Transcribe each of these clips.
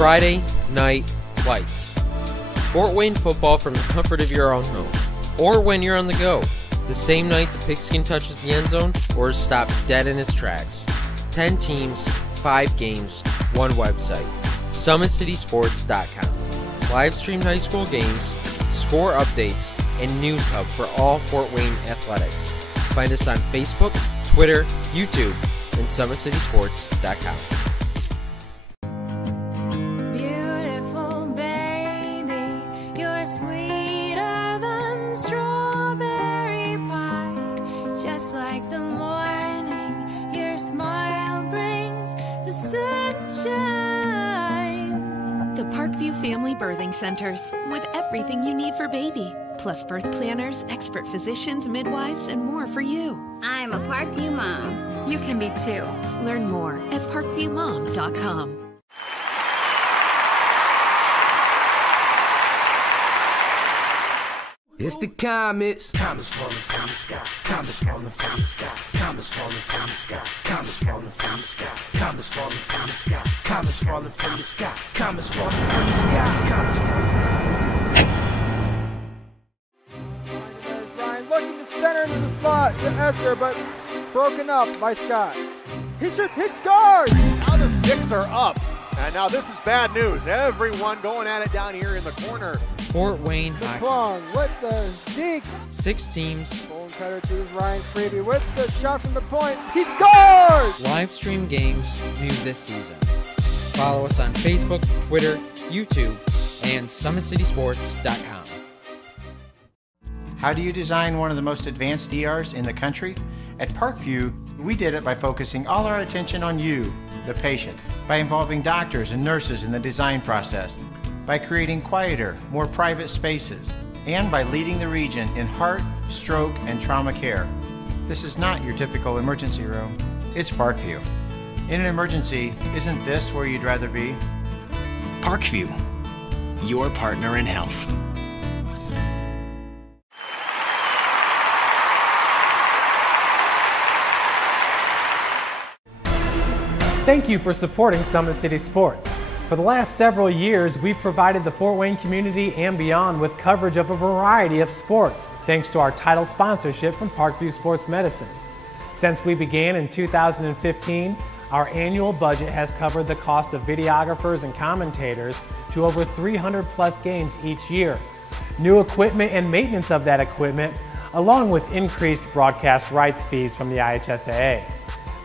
Friday Night Lights. Fort Wayne football from the comfort of your own home, or when you're on the go. The same night the pigskin touches the end zone or is stopped dead in its tracks. 10 teams, 5 games, 1 website. SummitCitySports.com. Live streamed high school games, score updates, and news hub for all Fort Wayne athletics. Find us on Facebook, Twitter, YouTube, and SummitCitySports.com. Beautiful baby, you're sweeter than strawberry pie. Just like the morning, your smile brings the sunshine. The Parkview Family Birthing Centers, with everything you need for baby, plus birth planners, expert physicians, midwives, and more for you. I'm a Parkview mom. You can be too. Learn more at parkviewmom.com. It's the comets. Comets falling from the sky. Comets falling from the sky. Comets falling from the sky. Comets falling from the sky. Comets falling from the sky. Comets falling from the sky. Comets falling from the sky. Comets falling from the sky. Ryan looking to center into the slot to Esther, but broken up by Scott. He shoots, hit, scores! Now the sticks are up. And now this is bad news. Everyone going at it down here in the corner. Fort Wayne The hockey. Plong with the deke. 6 teams. Bone cutter to Ryan Freeby with the shot from the point. He scores! Live stream games new this season. Follow us on Facebook, Twitter, YouTube, and SummitCitySports.com. How do you design one of the most advanced ERs in the country? At Parkview, we did it by focusing all our attention on you, the patient, by involving doctors and nurses in the design process, by creating quieter, more private spaces, and by leading the region in heart, stroke, and trauma care. This is not your typical emergency room. It's Parkview. In an emergency, isn't this where you'd rather be? Parkview, your partner in health. Thank you for supporting Summit City Sports. For the last several years, we've provided the Fort Wayne community and beyond with coverage of a variety of sports, thanks to our title sponsorship from Parkview Sports Medicine. Since we began in 2015, our annual budget has covered the cost of videographers and commentators to over 300 plus games each year. New equipment and maintenance of that equipment, along with increased broadcast rights fees from the IHSAA.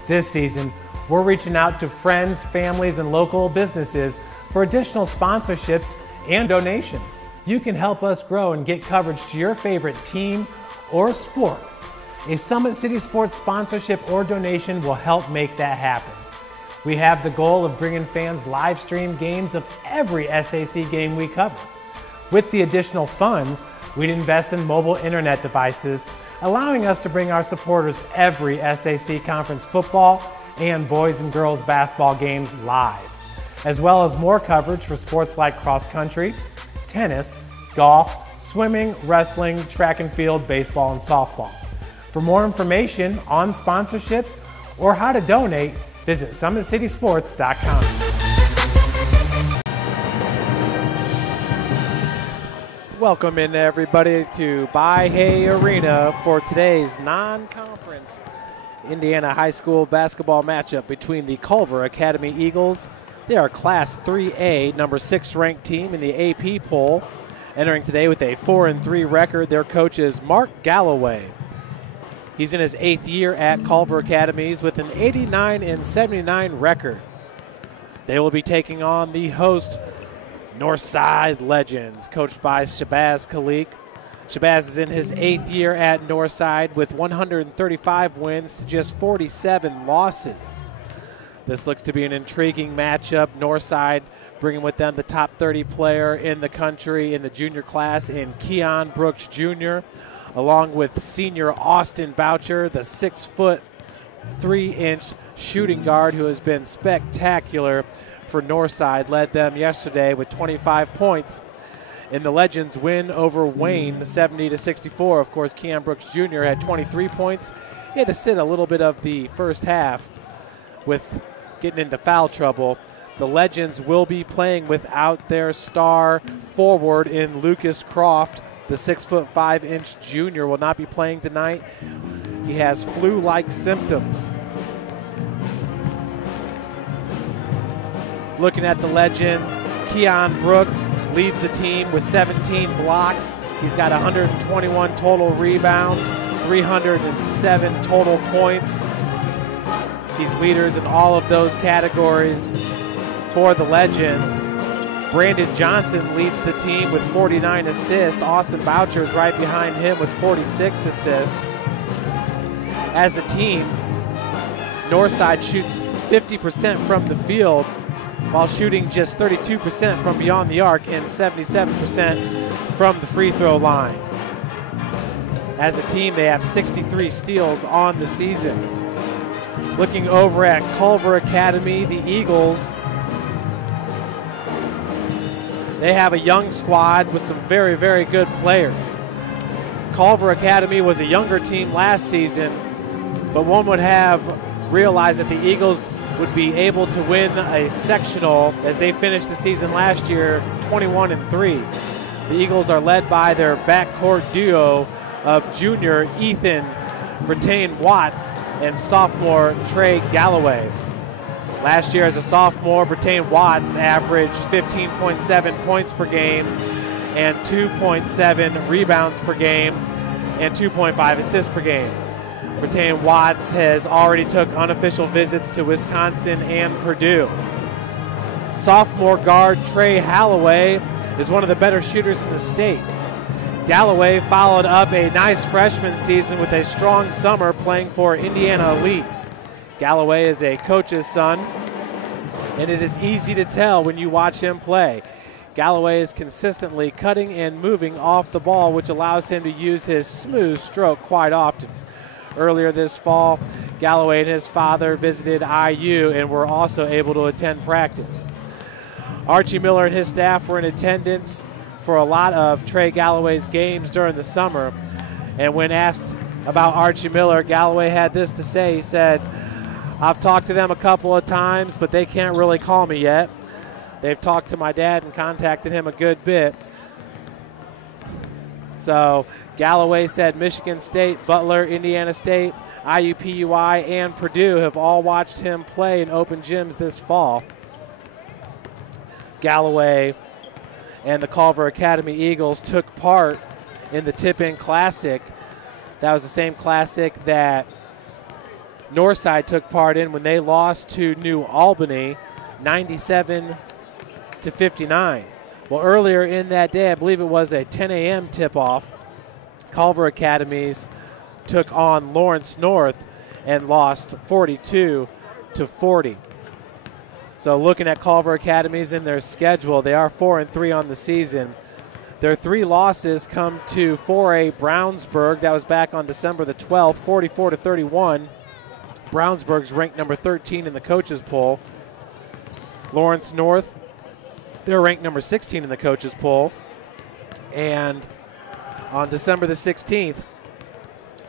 This season, we're reaching out to friends, families, and local businesses for additional sponsorships and donations. You can help us grow and get coverage to your favorite team or sport. A Summit City Sports sponsorship or donation will help make that happen. We have the goal of bringing fans live stream games of every SAC game we cover. With the additional funds, we'd invest in mobile internet devices, allowing us to bring our supporters every SAC conference football and boys and girls basketball games live, as well as more coverage for sports like cross country, tennis, golf, swimming, wrestling, track and field, baseball, and softball. For more information on sponsorships or how to donate, visit SummitCitySports.com. Welcome in everybody to By-Hay Arena for today's non-conference Indiana High School basketball matchup between the Culver Academy Eagles. They are Class 3A, number 6 ranked team in the AP poll. Entering today with a 4-3 record, their coach is Mark Galloway. He's in his 8th year at Culver Academies with an 89-79 record. They will be taking on the host Northside Legends, coached by Shabazz Khalik. Shabazz is in his 8th year at Northside with 135 wins to just 47 losses. This looks to be an intriguing matchup. Northside bringing with them the top 30 player in the country in the junior class in Keon Brooks Jr., along with senior Austin Boucher, the 6'3" shooting guard who has been spectacular for Northside. Led them yesterday with 25 points in the Legends win over Wayne, 70-64. Of course, Keon Brooks Jr. had 23 points. He had to sit a little bit of the first half with getting into foul trouble. The Legends will be playing without their star forward in Lucas Croft. The 6'5" junior will not be playing tonight. He has flu-like symptoms. Looking at the Legends, Keon Brooks leads the team with 17 blocks. He's got 121 total rebounds, 307 total points. He's leaders in all of those categories for the Legends. Brandon Johnson leads the team with 49 assists. Austin Boucher is right behind him with 46 assists. As a team, Northside shoots 50% from the field while shooting just 32% from beyond the arc and 77% from the free throw line. As a team, they have 63 steals on the season. Looking over at Culver Academy, the Eagles, they have a young squad with some very, very good players. Culver Academy was a younger team last season, but one would have realized that the Eagles would be able to win a sectional as they finished the season last year 21-3. The Eagles are led by their backcourt duo of junior Ethan Brattain Watts and sophomore Trey Galloway. Last year as a sophomore, Brattain Watts averaged 15.7 points per game and 2.7 rebounds per game and 2.5 assists per game. Brattain Watts has already took unofficial visits to Wisconsin and Purdue. Sophomore guard Trey Galloway is one of the better shooters in the state. Galloway followed up a nice freshman season with a strong summer playing for Indiana Elite. Galloway is a coach's son, and it is easy to tell when you watch him play. Galloway is consistently cutting and moving off the ball, which allows him to use his smooth stroke quite often. Earlier this fall, Galloway and his father visited IU and were also able to attend practice. Archie Miller and his staff were in attendance for a lot of Trey Galloway's games during the summer. And when asked about Archie Miller, Galloway had this to say. He said, "I've talked to them a couple of times, but they can't really call me yet. They've talked to my dad and contacted him a good bit." So Galloway said Michigan State, Butler, Indiana State, IUPUI, and Purdue have all watched him play in open gyms this fall. Galloway and the Culver Academy Eagles took part in the Tip-In Classic. That was the same classic that Northside took part in when they lost to New Albany 97-59. Well, earlier in that day, I believe it was a 10 a.m. tip-off, Culver Academies took on Lawrence North and lost 42-40. So looking at Culver Academies in their schedule, they are 4-3 on the season. Their three losses come to 4A Brownsburg. That was back on December the 12th, 44-31. Brownsburg's ranked number 13 in the coaches poll. Lawrence North, they're ranked number 16 in the coaches poll. And on December the 16th,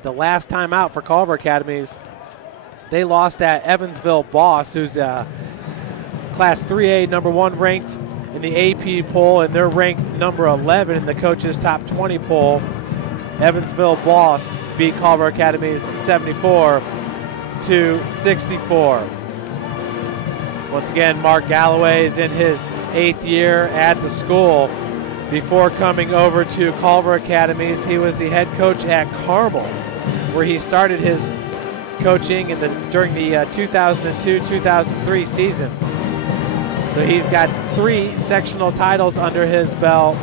the last time out for Culver Academies, they lost at Evansville Boss, who's Class 3A number 1 ranked in the AP poll, and they're ranked number 11 in the coaches top 20 poll. Evansville Boss beat Culver Academies 74-64. Once again, Mark Galloway is in his 8th year at the school. Before coming over to Culver Academies, he was the head coach at Carmel, where he started his coaching during the 2002-2003 season. So he's got 3 sectional titles under his belt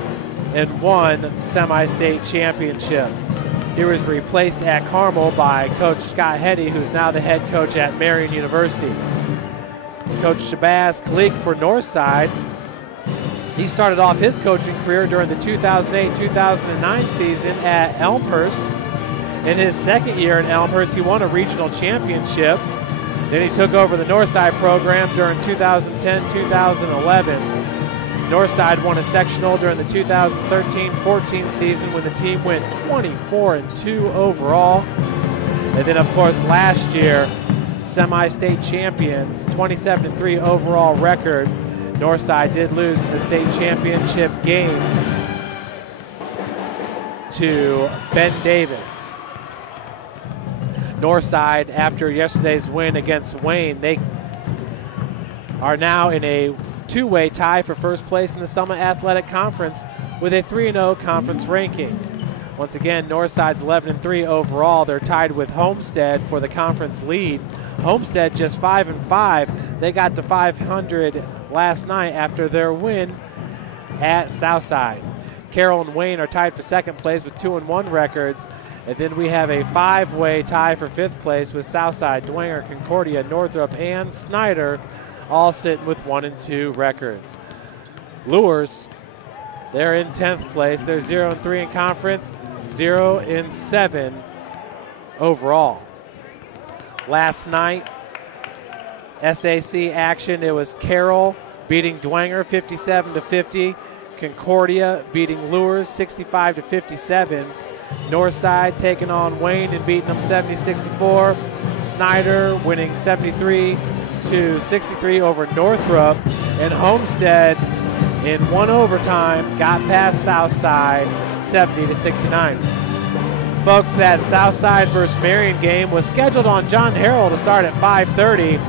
and 1 semi-state championship. He was replaced at Carmel by Coach Scott Heddy, who's now the head coach at Marion University. Coach Shabazz Kalik for Northside, he started off his coaching career during the 2008-2009 season at Elmhurst. In his second year at Elmhurst, he won a regional championship. Then he took over the Northside program during 2010-2011. Northside won a sectional during the 2013-14 season when the team went 24-2 overall. And then, of course, last year, semi-state champions, 27-3 overall record. Northside did lose in the state championship game to Ben Davis. Northside, after yesterday's win against Wayne, they are now in a two-way tie for first place in the Summit Athletic Conference with a 3-0 conference ranking. Once again, Northside's 11-3 overall. They're tied with Homestead for the conference lead. Homestead just 5-5. They got to 500 last night after their win at Southside. Carroll and Wayne are tied for second place with 2-1 records. And then we have a 5-way tie for fifth place with Southside, Dwenger, Concordia, Northrop, and Snyder all sitting with 1-2 records. Lures, they're in 10th place. They're 0-3 in conference, 0-7 overall. Last night, SAC action, it was Carroll beating Dwenger 57-50. Concordia beating Lures 65-57. Northside taking on Wayne and beating them 70-64. Snyder winning 73-63 over Northrop. And Homestead in one overtime got past Southside 70-69. Folks, that Southside versus Marion game was scheduled on John Harrell to start at 5:30.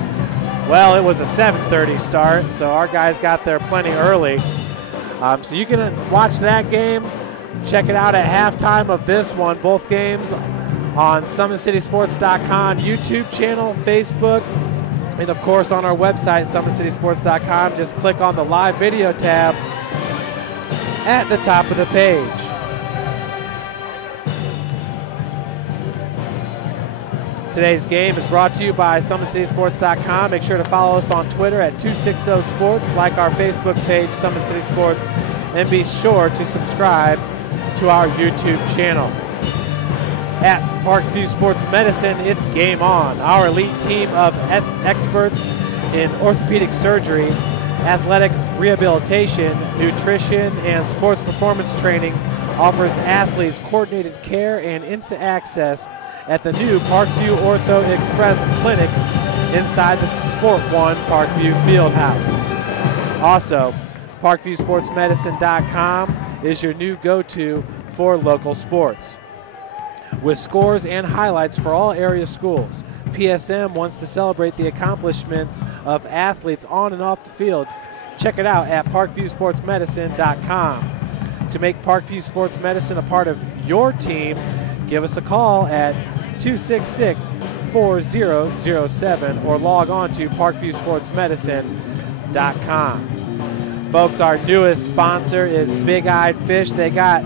Well, it was a 7:30 start, so our guys got there plenty early. So you can watch that game. Check it out at halftime of this one. Both games on SummitCitySports.com, YouTube channel, Facebook, and of course on our website, SummitCitySports.com. Just click on the live video tab at the top of the page. Today's game is brought to you by SummitCitySports.com. Make sure to follow us on Twitter at 260sports, like our Facebook page, Summit City Sports, and be sure to subscribe to our YouTube channel. At Parkview Sports Medicine, it's game on. Our elite team of experts in orthopedic surgery, athletic rehabilitation, nutrition, and sports performance training offers athletes coordinated care and instant access at the new Parkview Ortho Express Clinic inside the Sport One Parkview Fieldhouse. Also, ParkviewSportsMedicine.com is your new go-to for local sports. With scores and highlights for all area schools, PSM wants to celebrate the accomplishments of athletes on and off the field. Check it out at ParkviewSportsMedicine.com. To make Parkview Sports Medicine a part of your team, give us a call at 266-4007 or log on to ParkviewSportsMedicine.com. Folks, our newest sponsor is Big Eyed Fish. They got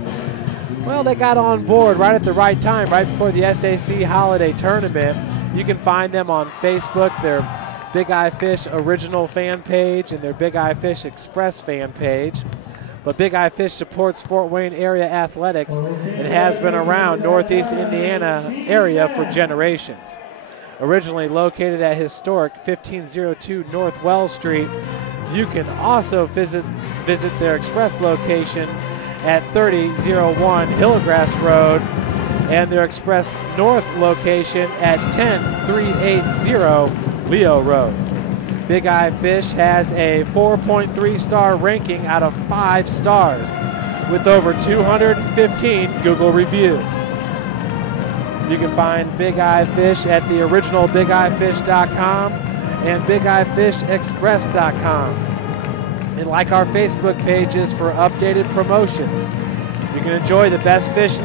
on board right at the right time, right before the SAC Holiday Tournament. You can find them on Facebook, their Big Eye Fish original fan page and their Big Eye Fish Express fan page. But Big Eye Fish supports Fort Wayne area athletics and has been around Northeast Indiana area for generations. Originally located at historic 1502 North Wells Street, you can also visit their express location at 3001 Hillgrass Road and their express north location at 10380 Leo Road. Big Eye Fish has a 4.3-star ranking out of 5 stars with over 215 Google reviews. You can find Big Eye Fish at the original BigEyeFish.com and BigEyeFishExpress.com. And like our Facebook pages for updated promotions. You can enjoy the best fish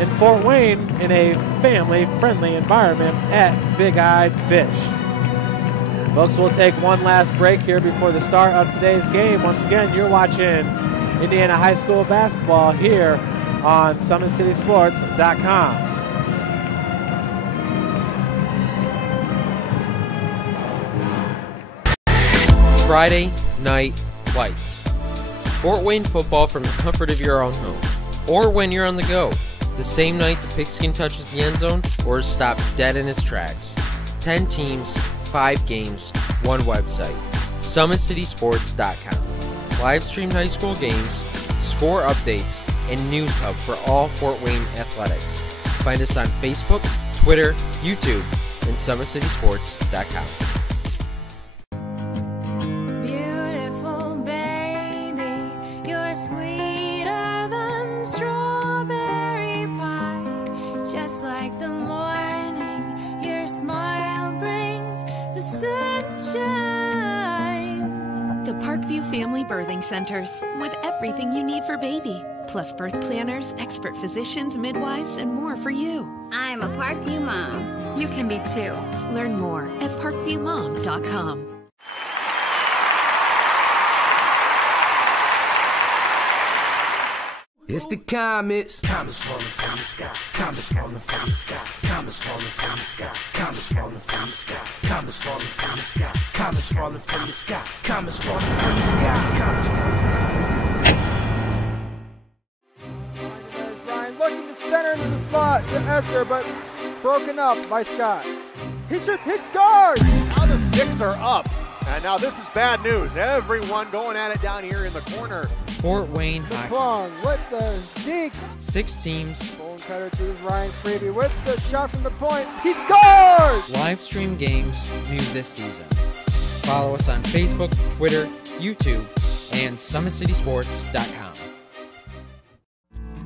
in Fort Wayne in a family-friendly environment at Big Eyed Fish. Folks, we'll take one last break here before the start of today's game. Once again, you're watching Indiana High School basketball here on SummitCitySports.com. Friday Night Lights. Fort Wayne football from the comfort of your own home. Or when you're on the go. The same night the pigskin touches the end zone or is stopped dead in its tracks. 10 teams, 5 games, 1 website. SummitCitySports.com. Live streamed high school games, score updates, and news hub for all Fort Wayne athletics. Find us on Facebook, Twitter, YouTube, and SummitCitySports.com. Beautiful baby, you're sweeter than strawberry pie. Just like the morning, your smile brings the sunshine. The Parkview Family Birthing Centers, with everything you need for baby, plus birth planners, expert physicians, midwives, and more for you. I'm a Parkview mom. You can be too. Learn more at parkviewmom.com. It's the comets. Comets falling from the sky. Comets falling from the sky. Comets falling from the sky. Comets falling from the sky. Comets falling from the sky. Comets falling from the sky. Comets falling from the sky. Comets falling from the sky. Ryan looking to center into the slot to Esther, but broken up by Scott. He shoots, hits guard. Now the sticks are up. And now this is bad news. Everyone going at it down here in the corner. Fort Wayne Hockey. Plong with the deke. 6 teams. Bone cutter to Ryan Freeby with the shot from the point. He scores! Live stream games new this season. Follow us on Facebook, Twitter, YouTube, and SummitCitySports.com.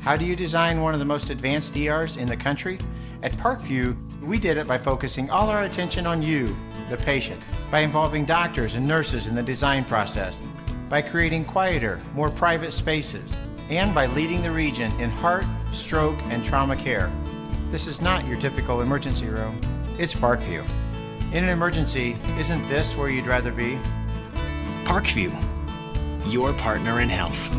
How do you design one of the most advanced ERs in the country? At Parkview, we did it by focusing all our attention on you, the patient, by involving doctors and nurses in the design process, by creating quieter, more private spaces, and by leading the region in heart, stroke, and trauma care. This is not your typical emergency room. It's Parkview. In an emergency, isn't this where you'd rather be? Parkview, your partner in health.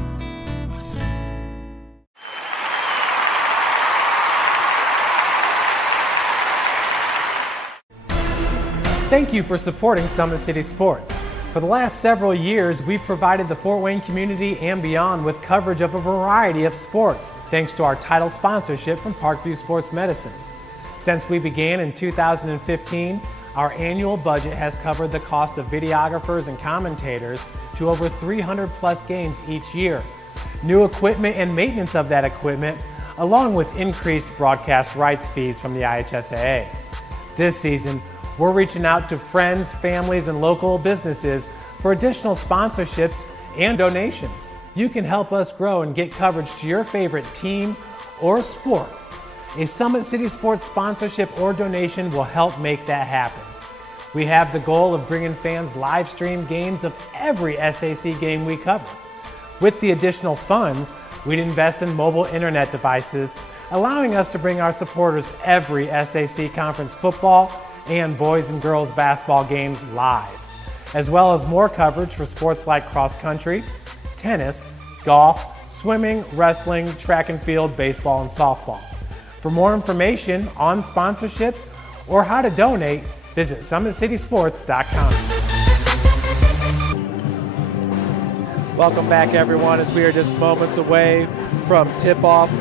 Thank you for supporting Summit City Sports. For the last several years, we've provided the Fort Wayne community and beyond with coverage of a variety of sports, thanks to our title sponsorship from Parkview Sports Medicine. Since we began in 2015, our annual budget has covered the cost of videographers and commentators to over 300 plus games each year. New equipment and maintenance of that equipment, along with increased broadcast rights fees from the IHSAA. This season, we're reaching out to friends, families, and local businesses for additional sponsorships and donations. You can help us grow and get coverage to your favorite team or sport. A Summit City Sports sponsorship or donation will help make that happen. We have the goal of bringing fans live stream games of every SAC game we cover. With the additional funds, we'd invest in mobile internet devices, allowing us to bring our supporters every SAC conference football and boys and girls basketball games live, as well as more coverage for sports like cross country, tennis, golf, swimming, wrestling, track and field, baseball, and softball. For more information on sponsorships or how to donate, visit SummitCitySports.com. Welcome back, everyone, as we are just moments away from tip-off.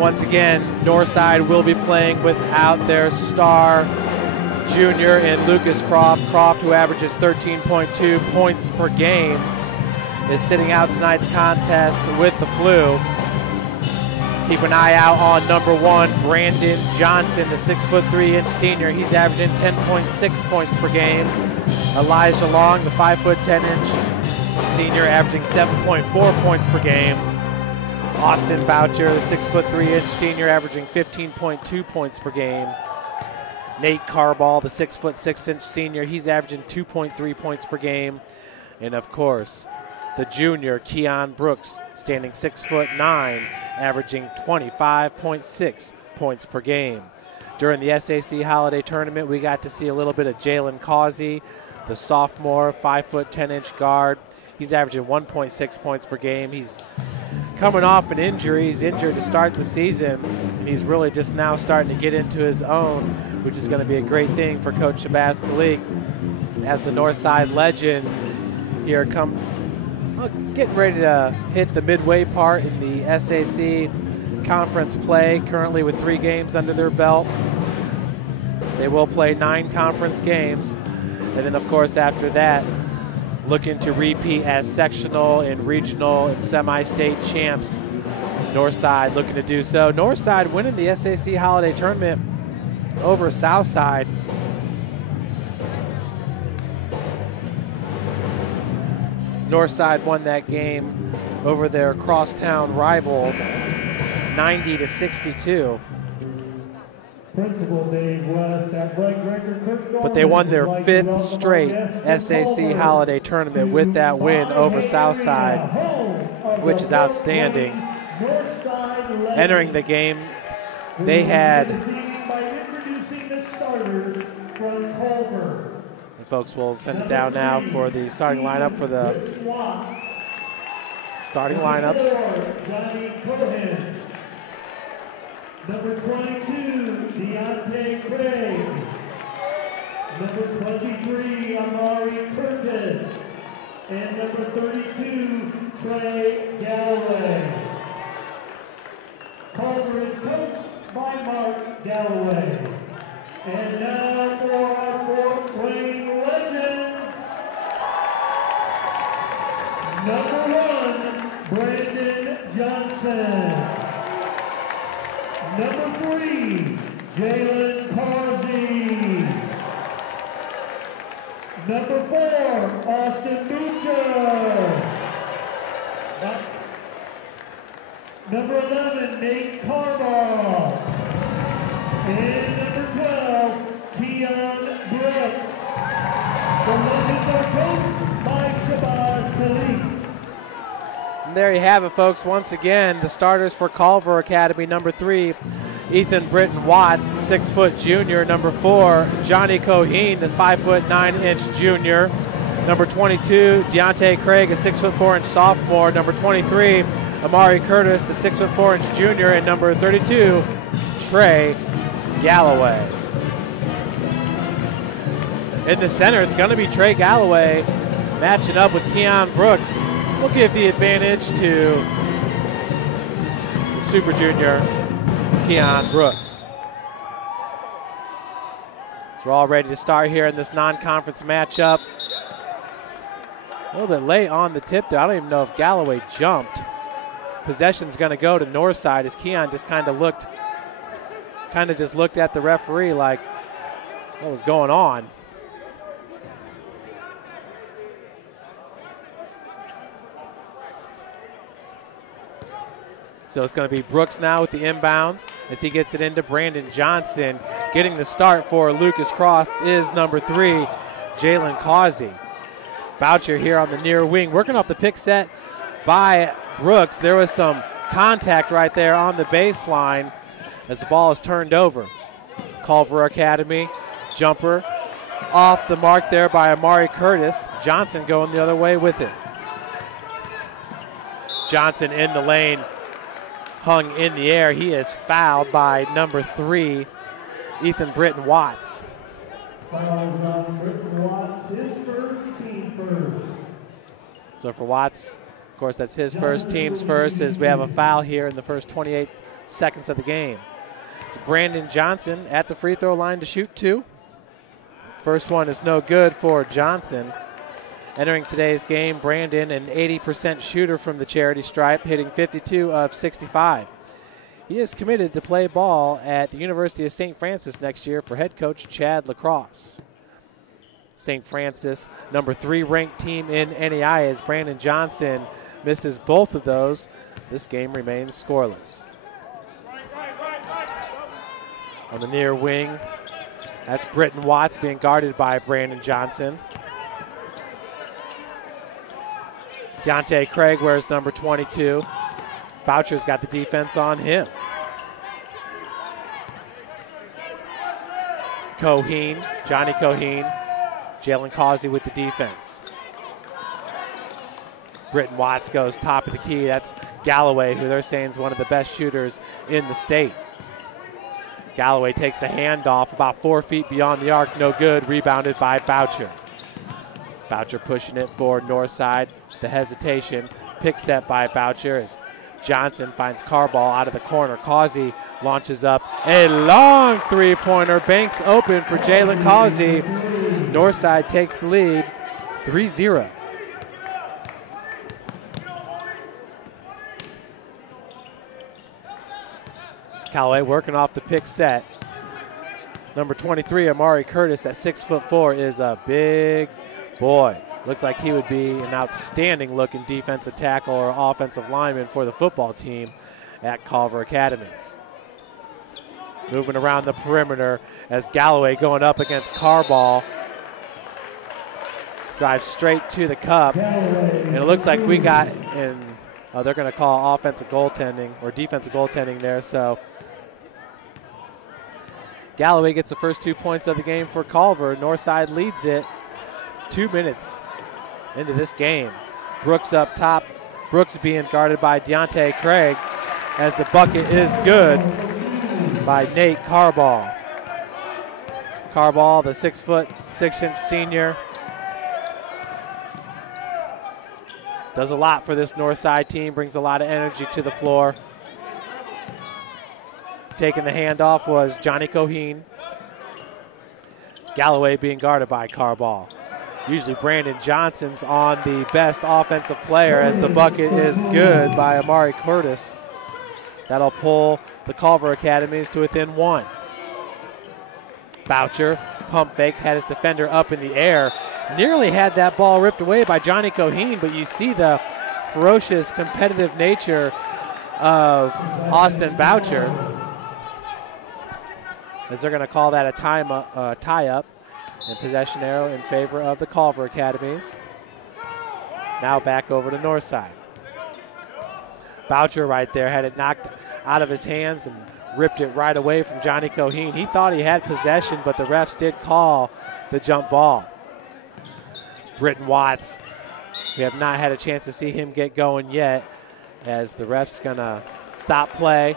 Once again, Northside will be playing without their star junior in Lucas Croft. Croft, who averages 13.2 points per game, is sitting out tonight's contest with the flu. Keep an eye out on number 1, Brandon Johnson, the 6'3" senior. He's averaging 10.6 points per game. Elijah Long, the 5'10" senior, averaging 7.4 points per game. Austin Boucher, the 6'3" senior, averaging 15.2 points per game. Nate Carball, the 6'6" senior, he's averaging 2.3 points per game. And of course, the junior, Keon Brooks, standing 6'9", averaging 25.6 points per game. During the SAC Holiday Tournament, we got to see a little bit of Jalen Causey, the sophomore, 5'10" guard. He's averaging 1.6 points per game. He's coming off an injury. He's injured to start the season, and he's really just now starting to get into his own, which is going to be a great thing for Coach Shabazz Kalik as the Northside Legends here getting ready to hit the midway part in the SAC conference play, currently with 3 games under their belt. They will play 9 conference games, and then of course after that, looking to repeat as sectional and regional and semi-state champs. Northside looking to do so. Northside winning the SAC Holiday Tournament over Southside. Northside won that game over their crosstown rival 90-62. But they won their 5th straight SAC Holiday Tournament with that win over Southside, which is outstanding. Entering the game, they had, and folks will send it down now for the starting lineup for the starting lineups. Number 22, Deontay Craig. Number 23, Amari Curtis. And number 32, Trey Galloway. Culver is coached by Mark Galloway. And now for our Fort Wayne Legends. Number 1, Brandon Johnson. Number 3, Jalen Causey. Number 4, Austin Butcher. Number 11, Nate Carvall. And number 12, Keon Brooks. The Legends are coached by Shabazz Khalid. And there you have it, folks. Once again, the starters for Culver Academy. Number 3, Ethan Britton Watts, 6-foot junior. Number 4, Johnny Coheen, the 5'9" junior. Number 22, Deontay Craig, a 6'4" sophomore. Number 23, Amari Curtis, the 6'4" junior. And number 32, Trey Galloway. In the center, it's going to be Trey Galloway matching up with Keon Brooks. We'll give the advantage to Super Junior Keon Brooks. So we're all ready to start here in this non-conference matchup. A little bit late on the tip there. I don't even know if Galloway jumped. Possession's going to go to Northside as Keon just kind of looked at the referee like, what was going on? So it's going to be Brooks now with the inbounds as he gets it into Brandon Johnson. Getting the start for Lucas Croft is number 3, Jalen Causey. Boucher here on the near wing, working off the pick set by Brooks. There was some contact right there on the baseline as the ball is turned over. Culver Academy, jumper off the mark there by Amari Curtis. Johnson going the other way with it. Johnson in the lane, hung in the air. He is fouled by number 3, Ethan Britton Watts. Fouls on Britton Watts, his first, team first. So for Watts, of course, that's his first, team's first, as we have a foul here in the first 28 seconds of the game. It's Brandon Johnson at the free throw line to shoot 2. First one is no good for Johnson. Entering today's game, Brandon, an 80% shooter from the charity stripe, hitting 52 of 65. He is committed to play ball at the University of St. Francis next year for head coach Chad Lacrosse. St. Francis, number 3 ranked team in NEI, as Brandon Johnson misses both of those. This game remains scoreless. On the near wing, that's Britton Watts being guarded by Brandon Johnson. Deontay Craig wears number 22. Boucher's got the defense on him. Coheen, Johnny Coheen, Jalen Causey with the defense. Britton Watts goes top of the key. That's Galloway, who they're saying is one of the best shooters in the state. Galloway takes the handoff about 4 feet beyond the arc. No good. Rebounded by Boucher. Boucher pushing it for Northside. The hesitation. Pick set by Boucher as Johnson finds Carball out of the corner. Causey launches up a long three-pointer. Banks open for Jalen Causey. Northside takes the lead 3-0. Callaway working off the pick set. Number 23, Amari Curtis, at 6'4", is a big boy. Looks like he would be an outstanding looking defensive tackle or offensive lineman for the football team at Culver Academies. Moving around the perimeter as Galloway going up against Carball. Drives straight to the cup. And it looks like we got in, they're going to call offensive goaltending or defensive goaltending there. So Galloway gets the first 2 points of the game for Culver. Northside leads it 2 minutes into this game. Brooks up top. Brooks being guarded by Deontay Craig as the bucket is good by Nate Carball. Carball, the 6'6" senior, does a lot for this Northside team, brings a lot of energy to the floor. Taking the handoff was Johnny Coheen. Galloway being guarded by Carball. Usually Brandon Johnson's on the best offensive player as the bucket is good by Amari Curtis. That'll pull the Culver Academies to within 1. Boucher, pump fake, had his defender up in the air. Nearly had that ball ripped away by Johnny Coheen, but you see the ferocious competitive nature of Austin Boucher, as they're going to call that a tie-up and possession arrow in favor of the Culver Academies. Now back over to Northside. Boucher right there had it knocked out of his hands and ripped it right away from Johnny Coheen. He thought he had possession, but the refs did call the jump ball. Britton Watts, we have not had a chance to see him get going yet, as the ref's going to stop play.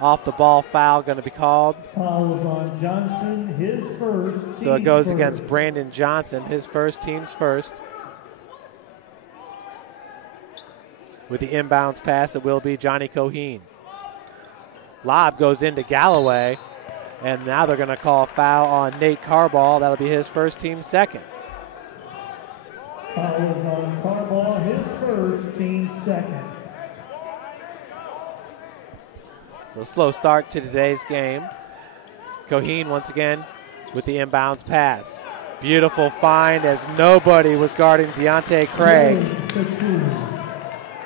Off the ball foul going to be called. Foul was on Johnson, his first. So it goes against Brandon Johnson, his first, team's first. With the inbounds pass, it will be Johnny Coheen. Lob goes into Galloway, and now they're going to call a foul on Nate Carball. That'll be his first, team's second. Foul was on Carball, his first, team's second. So slow start to today's game. Coheen once again with the inbounds pass. Beautiful find as nobody was guarding Deontay Craig.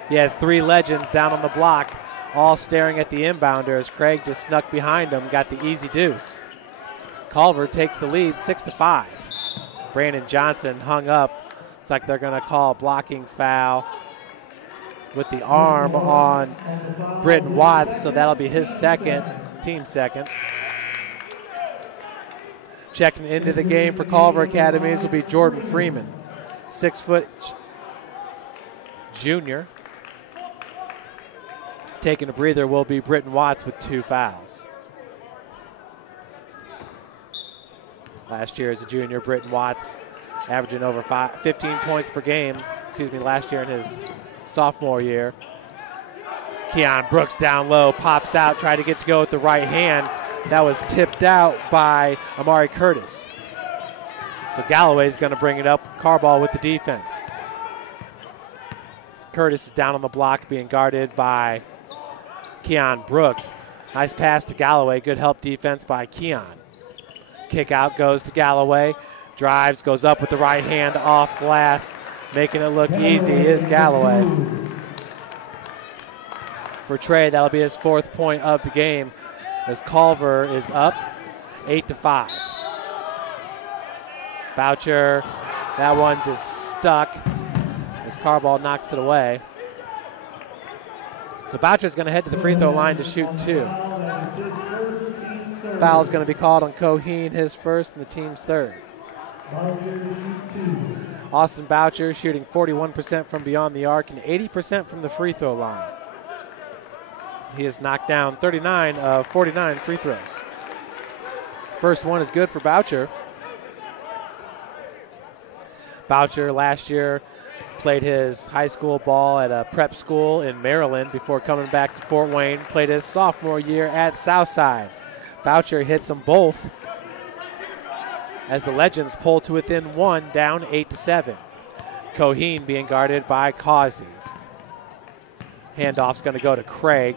He had 3 legends down on the block, all staring at the inbounder as Craig just snuck behind him, got the easy deuce. Culver takes the lead 6-5. Brandon Johnson hung up. It's like they're going to call a blocking foul with the arm on Britton Watts, so that'll be his second, team second. Checking into the game for Culver Academies will be Jordan Freeman, 6-foot junior. Taking a breather will be Britton Watts with 2 fouls. Last year as a junior, Britton Watts averaging over 15 points per game, last year in his sophomore year. Keon Brooks down low, pops out, tried to get to go with the right hand. That was tipped out by Amari Curtis. So Galloway's going to bring it up. Carball with the defense. Curtis is down on the block, being guarded by Keon Brooks. Nice pass to Galloway. Good help defense by Keon. Kick out goes to Galloway. Drives, goes up with the right hand off glass. Making it look easy is Galloway. For Trey, that'll be his 4th point of the game as Culver is up 8-5. Boucher, that one just stuck as Carball knocks it away. So Boucher's going to head to the free throw line to shoot 2. Foul's going to be called on Coheen, his first and the team's 3rd. Austin Boucher shooting 41% from beyond the arc and 80% from the free throw line. He has knocked down 39 of 49 free throws. First one is good for Boucher. Boucher last year played his high school ball at a prep school in Maryland before coming back to Fort Wayne. Played his sophomore year at Southside. Boucher hits them both as the Legends pull to within 1, down 8-7. Coheen being guarded by Causey. Handoff's going to go to Craig.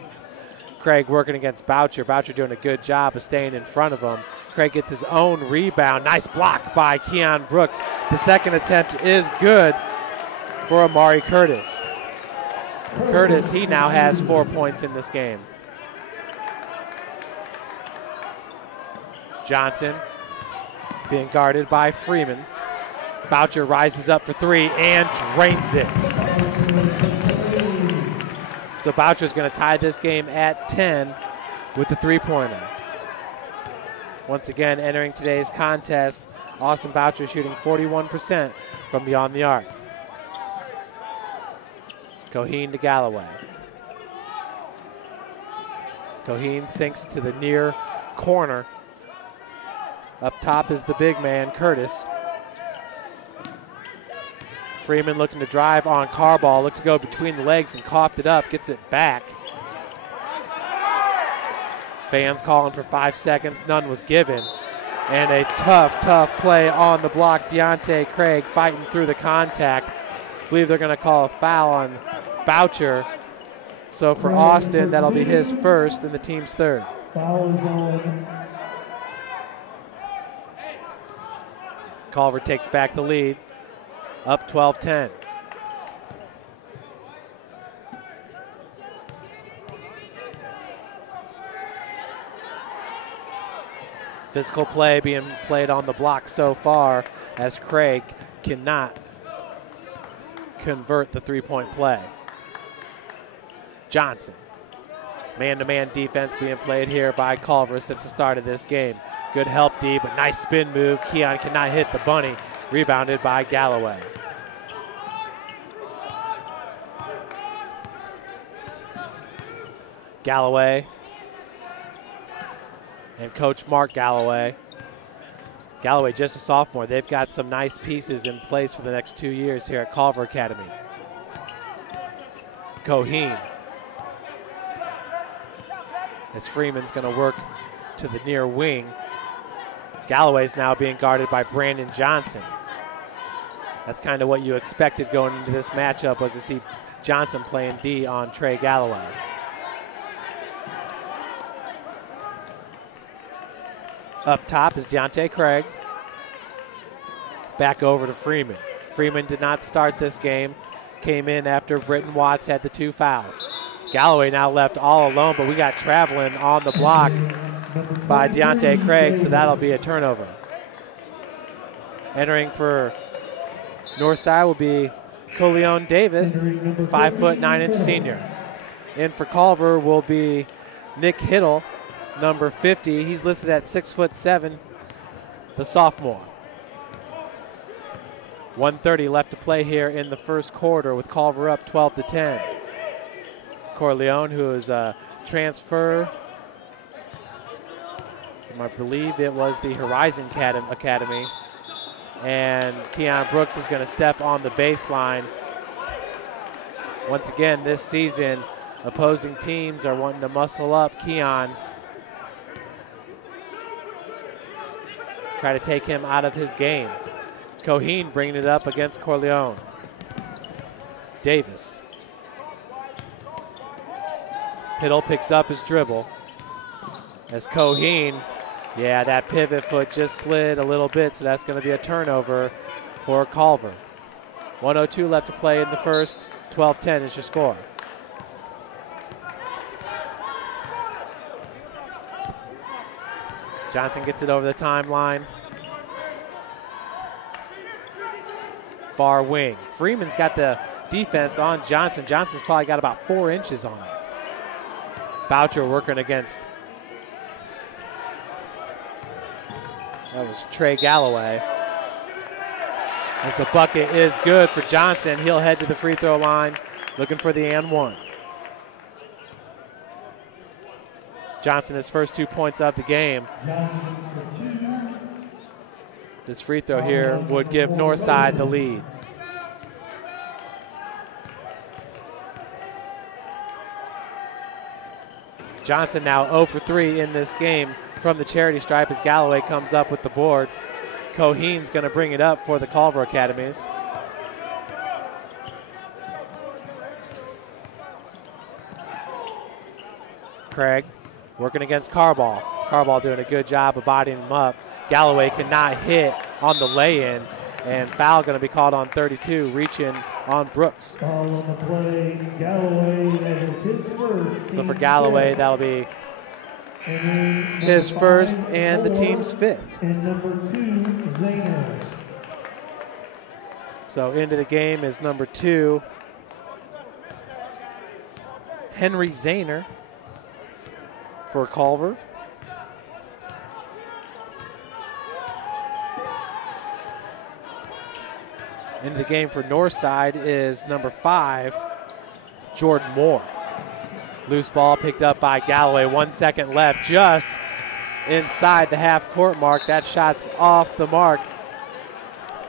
Craig working against Boucher. Boucher doing a good job of staying in front of him. Craig gets his own rebound. Nice block by Keon Brooks. The second attempt is good for Amari Curtis. Curtis, he now has 4 points in this game. Johnson being guarded by Freeman. Boucher rises up for three and drains it. So Boucher's going to tie this game at 10 with the three-pointer. Once again, entering today's contest, Austin Boucher shooting 41% from beyond the arc. Coheen to Galloway. Coheen sinks to the near corner. Up top is the big man, Curtis. Freeman looking to drive on Carball, looked to go between the legs and coughed it up, gets it back. Fans calling for 5 seconds, none was given. And a tough play on the block. Deontay Craig fighting through the contact. I believe they're going to call a foul on Boucher. So for Austin, that'll be his first and the team's third. Culver takes back the lead, up 12-10. Physical play being played on the block so far as Craig cannot convert the three-point play. Johnson. Man-to-man defense being played here by Culver since the start of this game. Good help D, but nice spin move. Keon cannot hit the bunny. Rebounded by Galloway. Galloway and Coach Mark Galloway. Galloway just a sophomore. They've got some nice pieces in place for the next 2 years here at Culver Academy. Coheen. As Freeman's going to work to the near wing. Galloway's now being guarded by Brandon Johnson. That's kind of what you expected going into this matchup, was to see Johnson playing D on Trey Galloway. Up top is Deontay Craig. Back over to Freeman. Freeman did not start this game. Came in after Britton Watts had the 2 fouls. Galloway now left all alone, but we got traveling on the block by Deontay Craig, so that'll be a turnover. Entering for Northside will be Coleon Davis, 5'9" senior. In for Culver will be Nick Hiddle, number 50. He's listed at 6'7", the sophomore. 1:30 left to play here in the first quarter with Culver up 12-10. Corleone, who is a transfer from, I believe it was the Horizon Academy. And Keon Brooks is going to step on the baseline. Once again, this season, opposing teams are wanting to muscle up Keon. Try to take him out of his game. Coheen bringing it up against Corleone. Davis. Hiddle picks up his dribble. As Coheen, yeah, that pivot foot just slid a little bit, so that's going to be a turnover for Culver. 1:02 left to play in the first. 12-10 is your score. Johnson gets it over the timeline. Far wing. Freeman's got the defense on Johnson. Johnson's probably got about 4 inches on him. Boucher working against. That was Trey Galloway. As the bucket is good for Johnson, he'll head to the free throw line looking for the and one. Johnson, his first 2 points of the game. This free throw here would give Northside the lead. Johnson now 0 for 3 in this game from the charity stripe as Galloway comes up with the board. Coheen's going to bring it up for the Culver Academies. Craig working against Carball. Carball doing a good job of bodying him up. Galloway cannot hit on the lay-in, and foul going to be called on 32, reaching on Brooks. Foul on the play, Galloway, that is his first. So for Galloway, that'll be his first and the team's fifth. And number 2, Zayner. So into the game is number 2, Henry Zayner for Culver. Into the game for Northside is number 5, Jordan Moore. Loose ball picked up by Galloway. 1 second left, just inside the half-court mark. That shot's off the mark.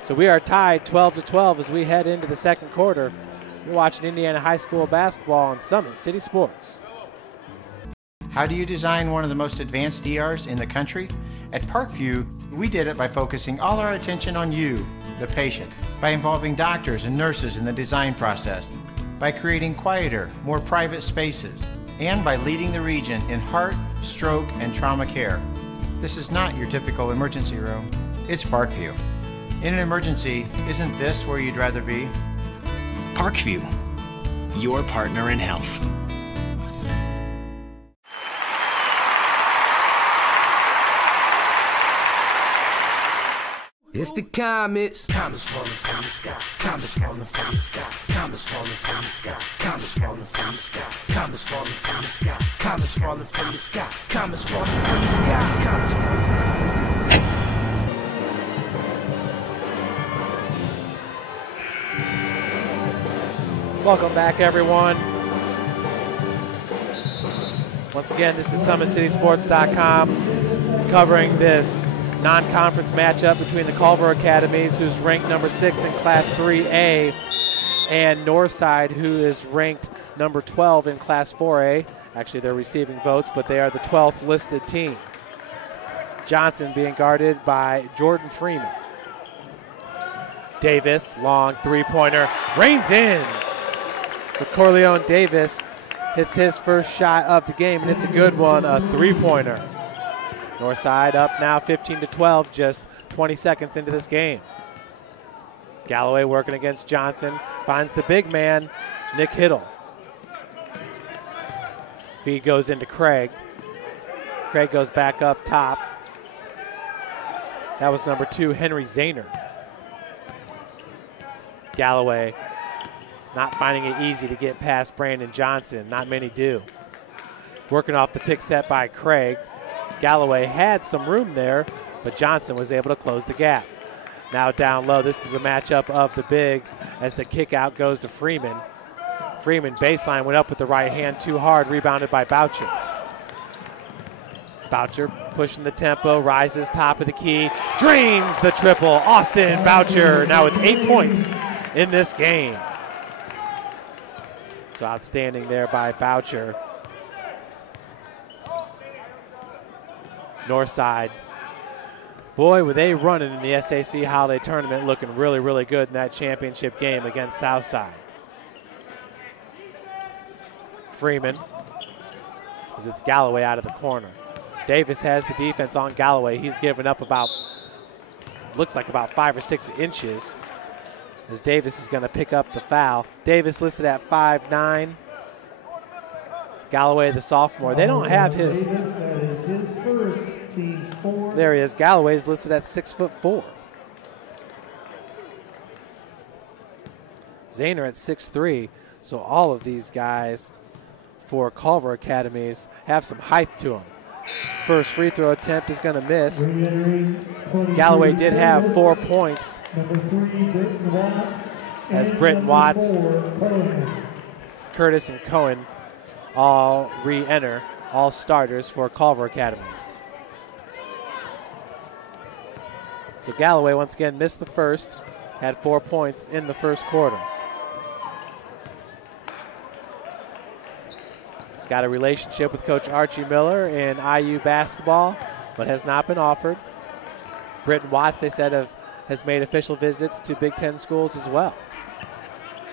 So we are tied 12-12 as we head into the second quarter. You're watching Indiana High School basketball on Summit City Sports. How do you design one of the most advanced ERs in the country? At Parkview, we did it by focusing all our attention on you, the patient, by involving doctors and nurses in the design process, by creating quieter, more private spaces, and by leading the region in heart, stroke, and trauma care. This is not your typical emergency room. It's Parkview. In an emergency, isn't this where you'd rather be? Parkview, your partner in health. It's the comets. Comets falling from the sky. Comets falling from the sky. Comets falling from the sky. Comets falling from the sky. Comets falling from the sky. Comets falling from the sky. Comets falling from the sky. Comets falling from the sky. Welcome back, everyone. Once again, this is SummitCitySports.com covering this non-conference matchup between the Culver Academies, who's ranked number 6 in Class 3A, and Northside, who is ranked number 12 in Class 4A. Actually, they're receiving votes, but they are the 12th listed team. Johnson being guarded by Jordan Freeman. Davis, long three-pointer, rains in. So Corleone Davis hits his first shot of the game, and it's a good one, a three-pointer. Northside up now 15-12, just 20 seconds into this game. Galloway working against Johnson, finds the big man, Nick Hiddle. Feed goes into Craig. Craig goes back up top. That was number 2, Henry Zayner. Galloway not finding it easy to get past Brandon Johnson. Not many do. Working off the pick set by Craig. Galloway had some room there, but Johnson was able to close the gap. Now down low, this is a matchup of the bigs as the kick out goes to Freeman. Freeman baseline went up with the right hand too hard, rebounded by Boucher. Boucher pushing the tempo, rises top of the key, drains the triple. Austin Boucher now with 8 points in this game. So outstanding there by Boucher. Northside, boy, were they running in the SAC Holiday Tournament, looking really, really good in that championship game against Southside. Freeman, as it's Galloway out of the corner. Davis has the defense on Galloway. He's given up about, looks like about 5 or 6 inches, as Davis is going to pick up the foul. Davis listed at 5'9". Galloway, the sophomore, they don't have his. There he is. Galloway's listed at 6'4". Zayner at 6'3". So all of these guys for Culver Academies have some height to them. First free throw attempt is going to miss. Galloway did have 4 points. As Britton Watts, Curtis, and Cohen all re-enter, all starters for Culver Academies. So Galloway once again missed the first, had 4 points in the first quarter. He's got a relationship with Coach Archie Miller in IU basketball, but has not been offered. Britton Watts, they said, has made official visits to Big Ten schools as well.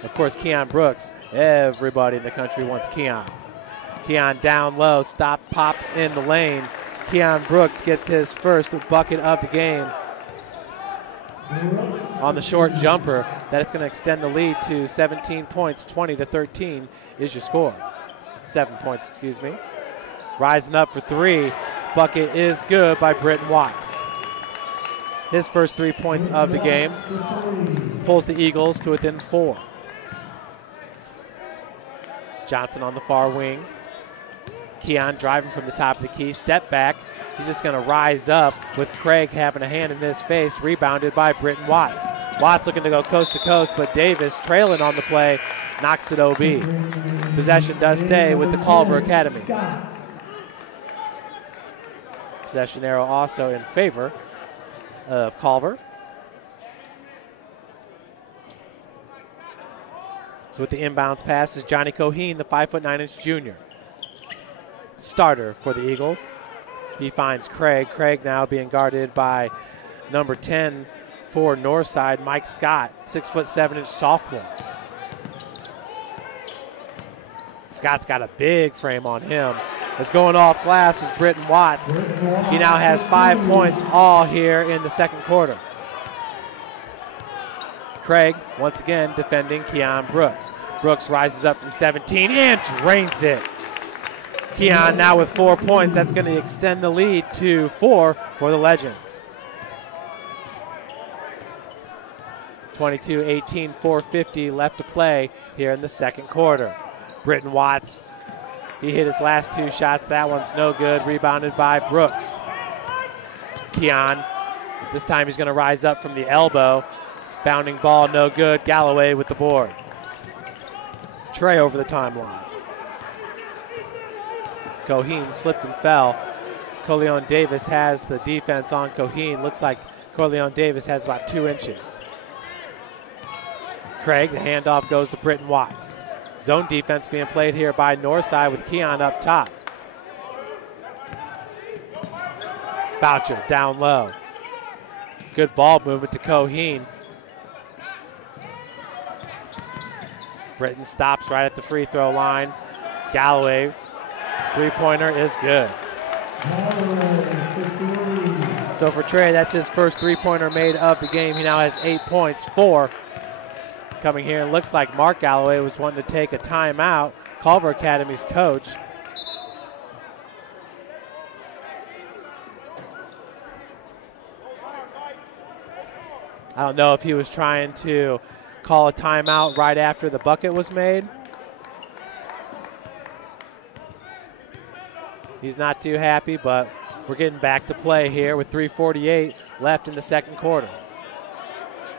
Of course, Keon Brooks, everybody in the country wants Keon. Keon down low, stop, pop in the lane. Keon Brooks gets his first bucket of the game on the short jumper. That it's going to extend the lead to 17 points, 20-13 is your score. 7 points, excuse me. Rising up for three. Bucket is good by Britton Watts. His first 3 points of the game pulls the Eagles to within 4. Johnson on the far wing. Keon driving from the top of the key, step back. He's just going to rise up with Craig having a hand in his face, rebounded by Britton Watts. Watts looking to go coast to coast, but Davis trailing on the play, knocks it OB. Possession does stay with the Culver Academies. Possession arrow also in favor of Culver. So with the inbounds pass is Johnny Coheen, the 5'9" junior. Starter for the Eagles. He finds Craig. Craig now being guarded by number 10 for Northside, Mike Scott, 6'7" sophomore. Scott's got a big frame on him. As going off glass was Britton Watts. He now has 5 points all here in the second quarter. Craig, once again, defending Keon Brooks. Brooks rises up from 17 and drains it. Keon now with 4 points. That's going to extend the lead to 4 for the Legends. 22-18, 4:50 left to play here in the second quarter. Britton Watts, he hit his last 2 shots. That one's no good. Rebounded by Brooks. Keon, this time he's going to rise up from the elbow. Bounding ball, no good. Galloway with the board. Trey over the timeline. Coheen slipped and fell. Corleone Davis has the defense on Coheen. Looks like Corleone Davis has about 2 inches. Craig, the handoff goes to Britton Watts. Zone defense being played here by Northside with Keon up top. Boucher down low. Good ball movement to Coheen. Britton stops right at the free throw line. Galloway, three-pointer is good. So for Trey, that's his first three-pointer made of the game. He now has 8 points, 4 coming here. It looks like Mark Galloway was wanting to take a timeout. Culver Academy's coach. I don't know if he was trying to call a timeout right after the bucket was made. He's not too happy, but we're getting back to play here with 3:48 left in the second quarter.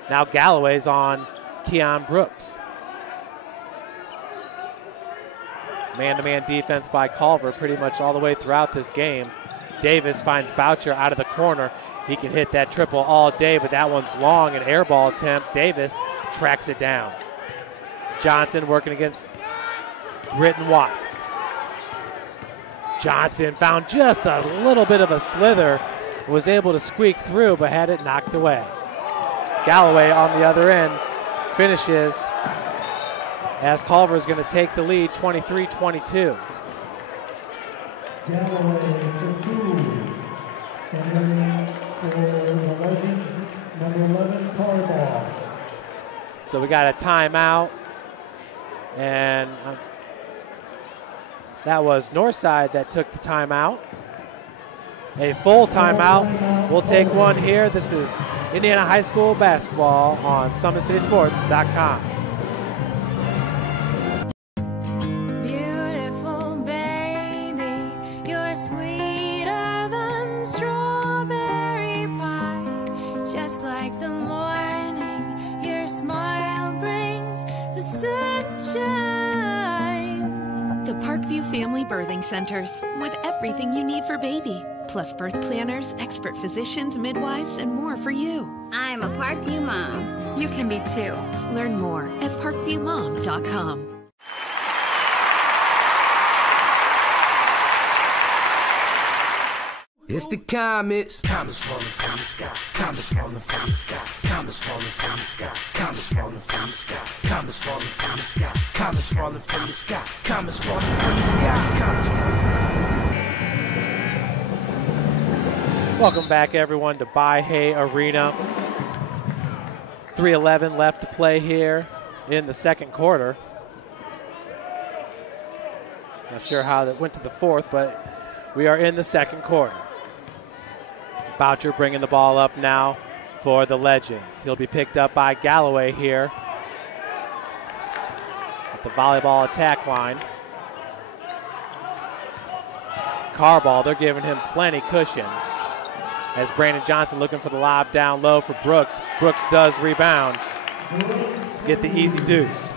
Now Galloway's on Keon Brooks. Man-to-man defense by Culver pretty much all the way throughout this game. Davis finds Boucher out of the corner. He can hit that triple all day, but that one's long, an air ball attempt. Davis tracks it down. Johnson working against Britton Watts. Johnson found just a little bit of a slither, was able to squeak through, but had it knocked away. Galloway on the other end finishes as Culver is going to take the lead 23-22. Galloway for 2. For the Legends, number 11, Carball. So we got a timeout, and that was Northside that took the timeout. A full timeout. We'll take one here. This is Indiana High School basketball on SummitCitySports.com. Beautiful baby, you're sweeter than strawberry pie. Just like the morning, your smile brings the sunshine. The Parkview Family Birthing Centers, with everything you need for baby, plus birth planners, expert physicians, midwives, and more for you. I'm a Parkview mom. You can be too. Learn more at parkviewmom.com. It's the comets. Comets falling from the sky. Comets falling from the sky. Comets falling from the sky. Comets falling from the sky. Comets falling from the sky. Comets falling from the sky. Comets falling from the sky. Comets falling from the sky. Welcome back, everyone, to Mahoney Arena. 3:11 left to play here in the second quarter. Not sure how that went to the fourth, but we are in the second quarter. Boucher bringing the ball up now for the Legends. He'll be picked up by Galloway here at the volleyball attack line. Carball, they're giving him plenty cushion. As Brandon Johnson looking for the lob down low for Brooks. Brooks does rebound. Get the easy deuce.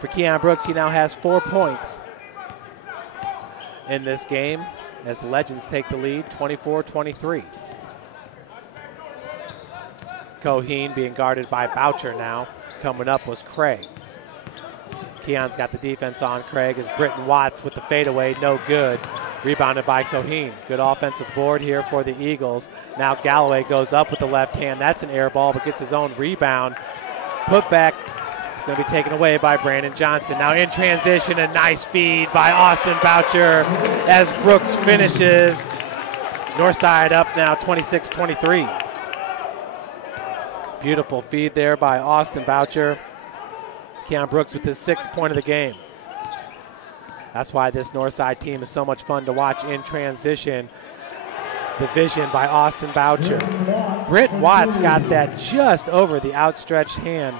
For Keon Brooks, he now has 4 points in this game as the Legends take the lead 24-23. Coheen being guarded by Boucher now. Coming up was Craig. Keon's got the defense on Craig as Britton Watts with the fadeaway, no good. Rebounded by Coheen. Good offensive board here for the Eagles. Now Galloway goes up with the left hand. That's an air ball, but gets his own rebound. Put back. It's going to be taken away by Brandon Johnson. Now in transition, a nice feed by Austin Boucher as Brooks finishes. Northside up now 26-23. Beautiful feed there by Austin Boucher. Keon Brooks with his 6th point of the game. That's why this Northside team is so much fun to watch in transition. The vision by Austin Boucher. Britt Watts got that just over the outstretched hand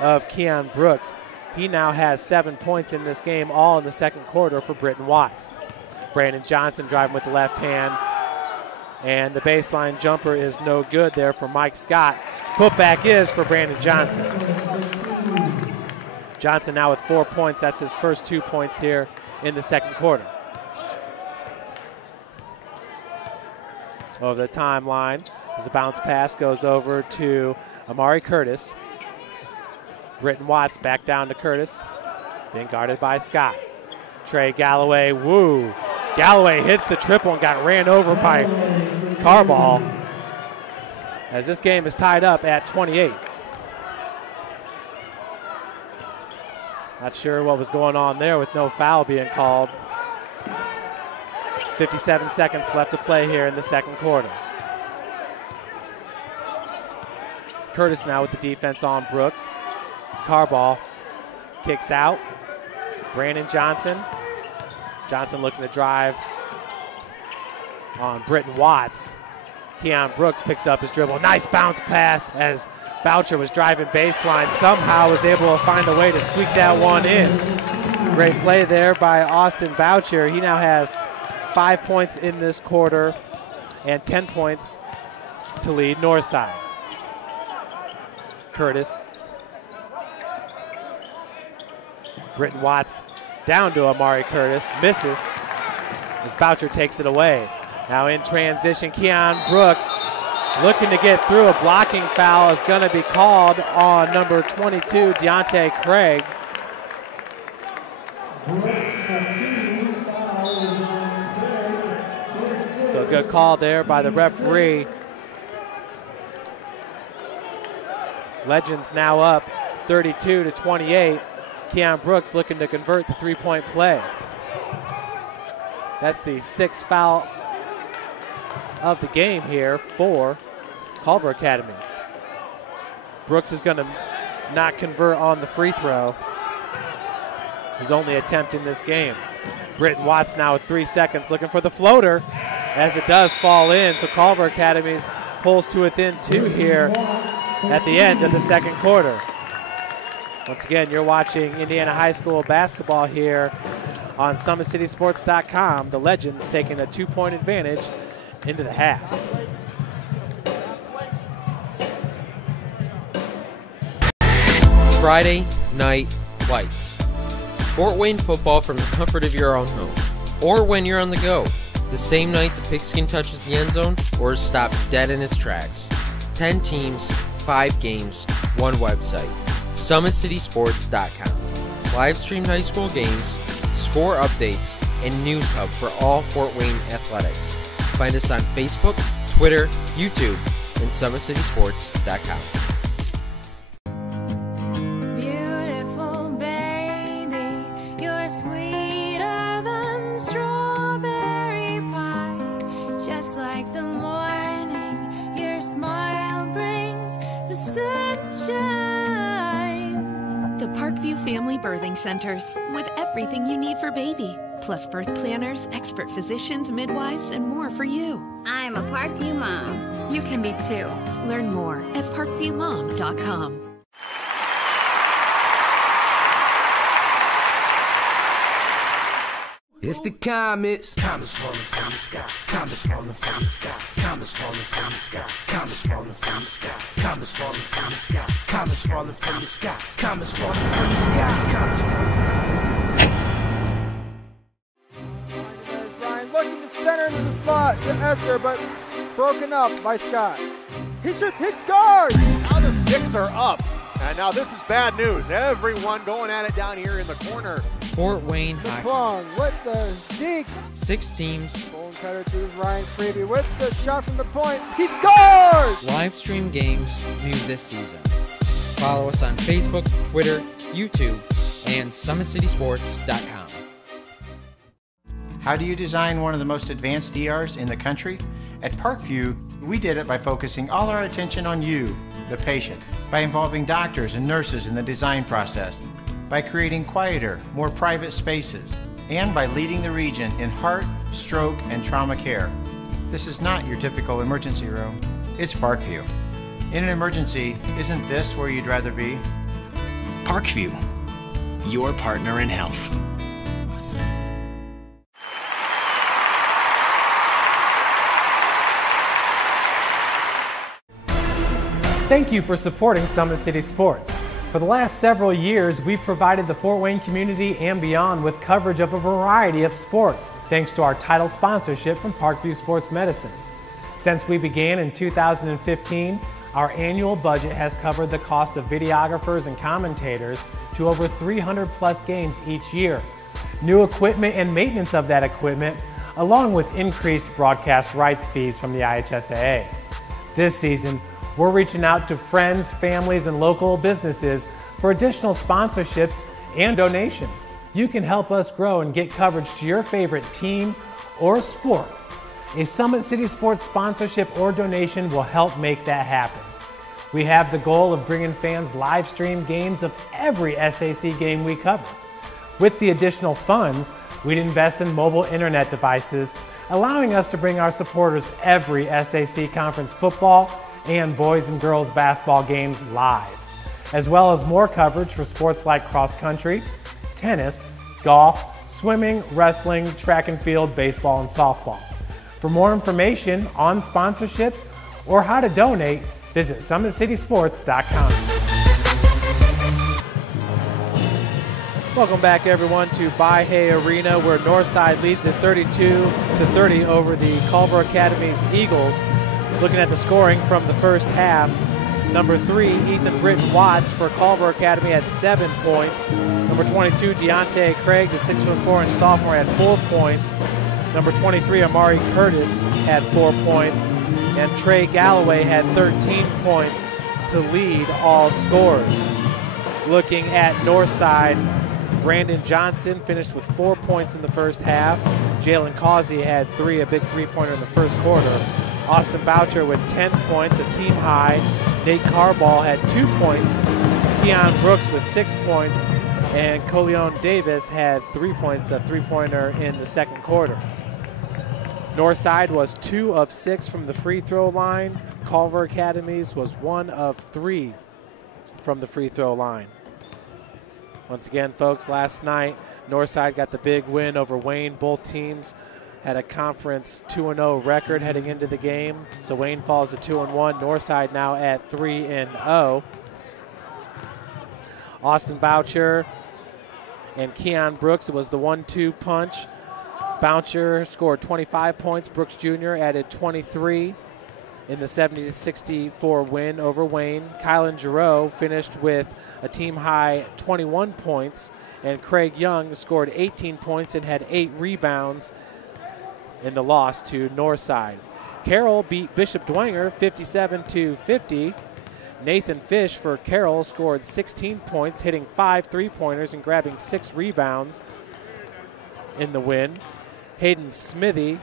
of Keon Brooks. He now has 7 points in this game, all in the second quarter for Britton Watts. Brandon Johnson driving with the left hand. And the baseline jumper is no good there for Mike Scott. Putback is for Brandon Johnson. Johnson now with 4 points. That's his first 2 points here in the second quarter. Over the timeline as the bounce pass goes over to Amari Curtis. Britton Watts back down to Curtis, being guarded by Scott. Trey Galloway, woo. Galloway hits the triple and got ran over by Carball as this game is tied up at 28. Not sure what was going on there with no foul being called. 57 seconds left to play here in the second quarter. Curtis now with the defense on Brooks. Carball kicks out. Brandon Johnson. Johnson looking to drive on Britton Watts. Keon Brooks picks up his dribble. Nice bounce pass as Boucher was driving baseline. Somehow was able to find a way to squeak that one in. Great play there by Austin Boucher. He now has 5 points in this quarter and 10 points to lead Northside. Curtis. Britton Watts down to Amari Curtis. Misses as Boucher takes it away. Now in transition, Keon Brooks looking to get through. A blocking foul is going to be called on number 22, Deontay Craig. So a good call there by the referee. Legends now up 32-28. Keon Brooks looking to convert the three-point play. That's the 6th foul of the game here for Culver Academies. Brooks is going to not convert on the free throw. His only attempt in this game. Britton Watts now with 3 seconds looking for the floater as it does fall in. So Culver Academies pulls to within 2 here at the end of the second quarter. Once again, you're watching Indiana High School basketball here on SummitCitySports.com. The Legends taking a 2-point advantage into the half. Friday Night Lights. Fort Wayne football from the comfort of your own home. Or when you're on the go. The same night the pigskin touches the end zone or is stopped dead in its tracks. 10 teams, 5 games, 1 website. SummitCitySports.com. Live streamed high school games, score updates, and news hub for all Fort Wayne athletics. Find us on Facebook, Twitter, YouTube, and SummitCitySports.com. Beautiful baby, you're sweeter than strawberry pie, just like the Family Birthing Centers with everything you need for baby, plus birth planners, expert physicians, midwives, and more for you. I'm a Parkview mom. You can be too. Learn more at parkviewmom.com. It's the comets. Comets falling from the sky. Comets falling from the sky. Comets falling from the sky. Comets falling from the sky. Comets falling from the sky. Comets falling from the sky. Comets falling from the sky. Comets falling from the sky. There's Ryan looking to center into the slot to Esther, but broken up by Scott. He shoots, hits guard. Now the sticks are up. And now this is bad news. Everyone going at it down here in the corner. Fort Wayne Hockey. McClung with the deke. 6 teams. Bone cutter to Ryan Freeby with the shot from the point. He scores! Live stream games new this season. Follow us on Facebook, Twitter, YouTube, and SummitCitySports.com. How do you design one of the most advanced ERs in the country? At Parkview, we did it by focusing all our attention on you, the patient, by involving doctors and nurses in the design process, by creating quieter, more private spaces, and by leading the region in heart, stroke, and trauma care. This is not your typical emergency room. It's Parkview. In an emergency, isn't this where you'd rather be? Parkview, your partner in health. Thank you for supporting Summit City Sports. For the last several years, we've provided the Fort Wayne community and beyond with coverage of a variety of sports, thanks to our title sponsorship from Parkview Sports Medicine. Since we began in 2015, our annual budget has covered the cost of videographers and commentators to over 300 plus games each year, new equipment and maintenance of that equipment, along with increased broadcast rights fees from the IHSAA. This season, we're reaching out to friends, families, and local businesses for additional sponsorships and donations. You can help us grow and get coverage to your favorite team or sport. A Summit City Sports sponsorship or donation will help make that happen. We have the goal of bringing fans live stream games of every SAC game we cover. With the additional funds, we'd invest in mobile internet devices, allowing us to bring our supporters every SAC conference football and boys and girls basketball games live, as well as more coverage for sports like cross country, tennis, golf, swimming, wrestling, track and field, baseball, and softball. For more information on sponsorships or how to donate, visit SummitCitySports.com. Welcome back, everyone, to By-Hay Arena, where Northside leads at 32-30 over the Culver Academies Eagles. Looking at the scoring from the first half, number 3, Ethan Britton Watts for Culver Academy had 7 points. Number 22, Deontay Craig, the 6'4" sophomore, had 4 points. Number 23, Amari Curtis, had 4 points. And Trey Galloway had 13 points to lead all scorers. Looking at Northside, Brandon Johnson finished with 4 points in the first half. Jalen Causey had 3, a big three-pointer in the first quarter. Austin Boucher with 10 points, a team high. Nate Carball had 2 points. Keon Brooks with 6 points. And Coleon Davis had 3 points, a three-pointer in the second quarter. Northside was 2 of 6 from the free throw line. Culver Academies was 1 of 3 from the free throw line. Once again, folks, last night, Northside got the big win over Wayne. Both teams had a conference 2-0 record heading into the game. So Wayne falls to 2-1. Northside now at 3-0. Austin Boucher and Keon Brooks, it was the 1-2 punch. Boucher scored 25 points. Brooks Jr. added 23 in the 70-64 win over Wayne. Kylan Giroux finished with a team-high 21 points. And Craig Young scored 18 points and had 8 rebounds in the loss to Northside. Carroll beat Bishop Dwenger 57-50. Nathan Fish for Carroll scored 16 points, hitting 5 three-pointers and grabbing 6 rebounds in the win. Hayden Smithy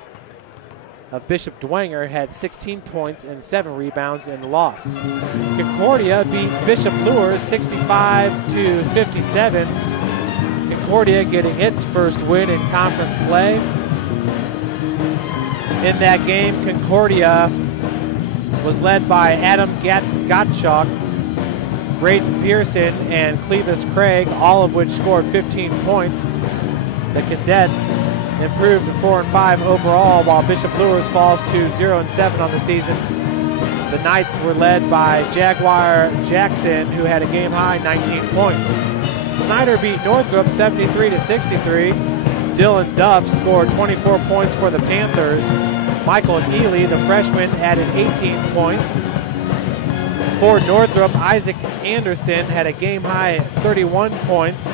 of Bishop Dwenger had 16 points and 7 rebounds in the loss. Concordia beat Bishop Lures 65-57. Concordia getting its first win in conference play. In that game, Concordia was led by Adam Gottschalk, Braden Pearson, and Clevis Craig, all of which scored 15 points. The Cadets improved to 4-5 overall, while Bishop Lures falls to 0-7 on the season. The Knights were led by Jaguar Jackson, who had a game-high 19 points. Snyder beat Northrop 73-63. Dylan Duff scored 24 points for the Panthers. Michael Healy, the freshman, added 18 points. For Northrop, Isaac Anderson had a game-high 31 points.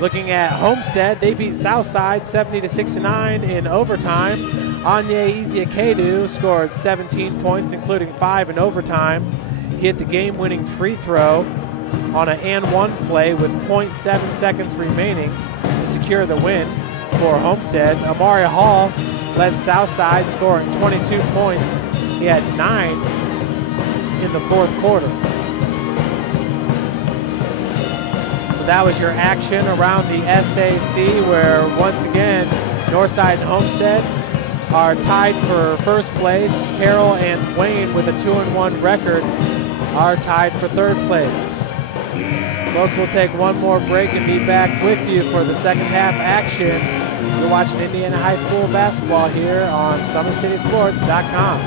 Looking at Homestead, they beat Southside 70-69 in overtime. Anye Iziakedu scored 17 points, including 5 in overtime. He hit the game-winning free throw on an and-one play with 0.7 seconds remaining to secure the win for Homestead. Amari Hall led Southside, scoring 22 points. He had 9 in the fourth quarter. So that was your action around the SAC, where once again, Northside and Homestead are tied for first place. Carroll and Wayne, with a 2-1 record, are tied for third place. Folks, we'll take one more break and be back with you for the second half action. You're watching Indiana High School basketball here on SummitCitySports.com.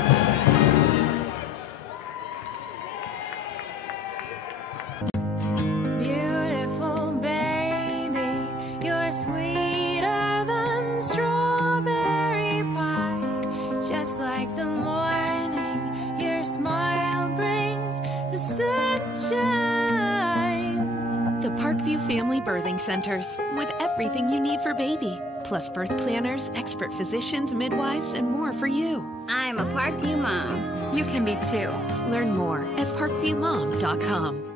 Beautiful baby, you're sweeter than strawberry pie. Just like the morning, your smile brings the sunshine. The Parkview Family Birthing Centers, with everything you need for baby, plus birth planners, expert physicians, midwives, and more for you. I'm a Parkview mom. You can be too. Learn more at parkviewmom.com.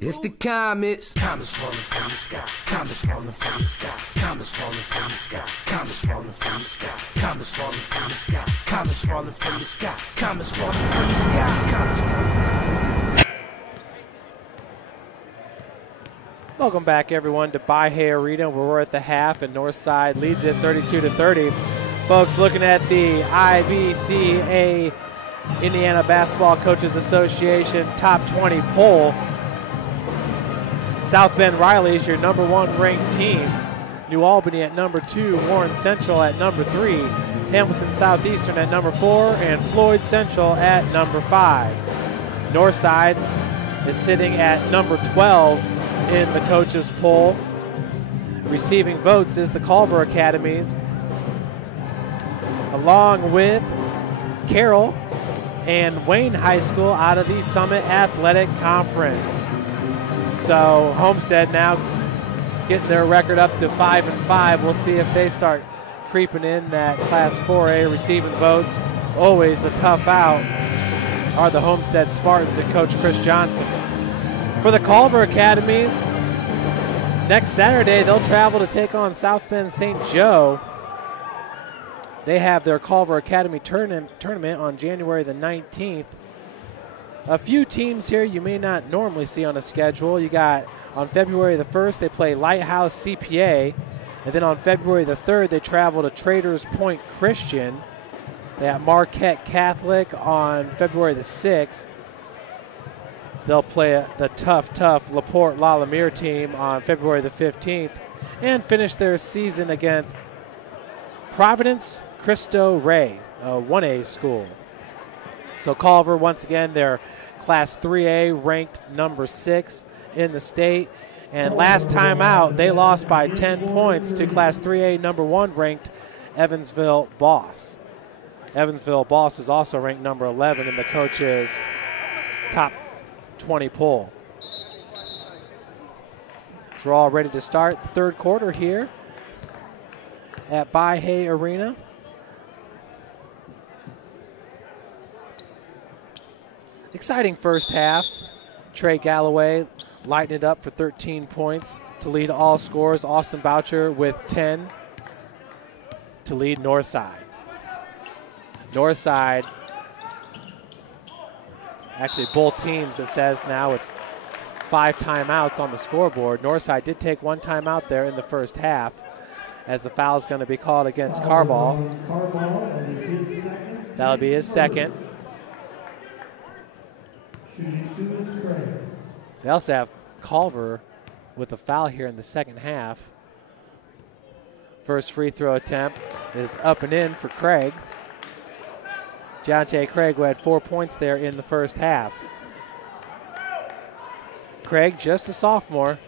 It's the comets. Comets falling from the sky. Comets falling from the sky. Comets falling from the sky. Comets falling from the sky. Comets falling from the sky. Comets falling from the sky. Comets falling from the sky. Comets falling from the sky. Welcome back, everyone, to Bahia Arena, where we're at the half, and Northside leads it 32-30. Folks, looking at the IBCA, Indiana Basketball Coaches Association Top 20 poll, South Bend Riley is your #1 ranked team. New Albany at #2, Warren Central at #3, Hamilton Southeastern at #4, and Floyd Central at #5. Northside is sitting at #12 in the coaches poll. Receiving votes is the Culver Academies, along with Carroll and Wayne High School out of the Summit Athletic Conference. So Homestead now getting their record up to 5-5. We'll see if they start creeping in that Class 4A receiving votes. Always a tough out are the Homestead Spartans and Coach Chris Johnson. For the Culver Academies, next Saturday they'll travel to take on South Bend St. Joe. They have their Culver Academy tournament on January the 19th. A few teams here you may not normally see on a schedule. You got on February the 1st, they play Lighthouse CPA. And then on February the 3rd, they travel to Traders Point Christian. They have Marquette Catholic on February the 6th. They'll play the tough LaPorte La Lumiere team on February the 15th. And finish their season against Providence Cristo Rey, a 1A school. So Culver, once again, they're Class 3A, ranked #6 in the state. And last time out, they lost by 10 points to Class 3A #1 ranked Evansville Boss. Evansville Boss is also ranked #11 in the coach's top 20 poll. So we're all ready to start the third quarter here at Bahia Arena. Exciting first half. Trey Galloway lighting it up for 13 points to lead all scorers. Austin Boucher with 10 to lead Northside. Northside, actually both teams, it says now, with 5 timeouts on the scoreboard. Northside did take 1 timeout there in the first half, as the foul is going to be called against Carball. That'll be his second. They also have Culver with a foul here in the second half. First free throw attempt is up and in for Craig. Deontay Craig, who had 4 points there in the first half. Craig, just a sophomore,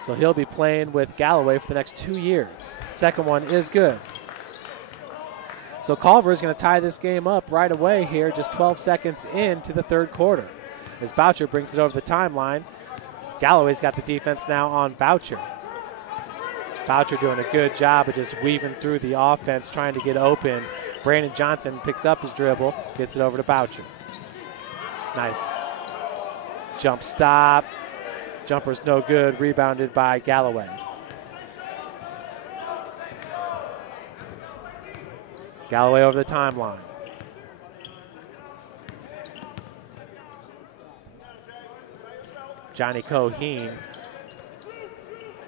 so he'll be playing with Galloway for the next 2 years. Second one is good. So Culver is going to tie this game up right away here, just 12 seconds into the third quarter. As Boucher brings it over the timeline, Galloway's got the defense now on Boucher. Boucher doing a good job of just weaving through the offense, trying to get open. Brandon Johnson picks up his dribble, gets it over to Boucher. Nice jump stop. Jumper's no good, rebounded by Galloway. Galloway over the timeline. Johnny Coheen.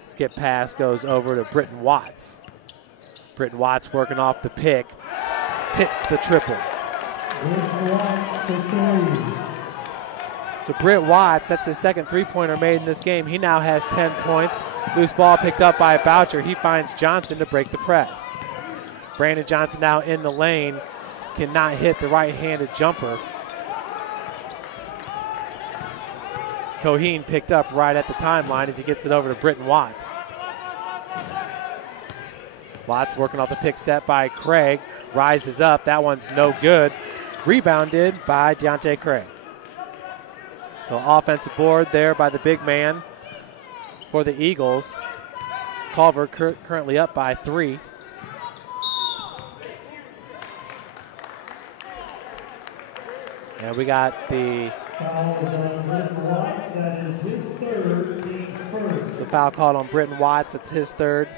Skip pass goes over to Britton Watts. Britton Watts working off the pick. Hits the triple. So Britt Watts, that's his second three-pointer made in this game. He now has 10 points. Loose ball picked up by Boucher. He finds Johnson to break the press. Brandon Johnson now in the lane. Cannot hit the right-handed jumper. Coheen picked up right at the timeline as he gets it over to Britton Watts. Watts working off the pick set by Craig. Rises up. That one's no good. Rebounded by Deontay Craig. So offensive board there by the big man for the Eagles. Culver currently up by 3. And we got the foul called on Britton Watts. That's his third.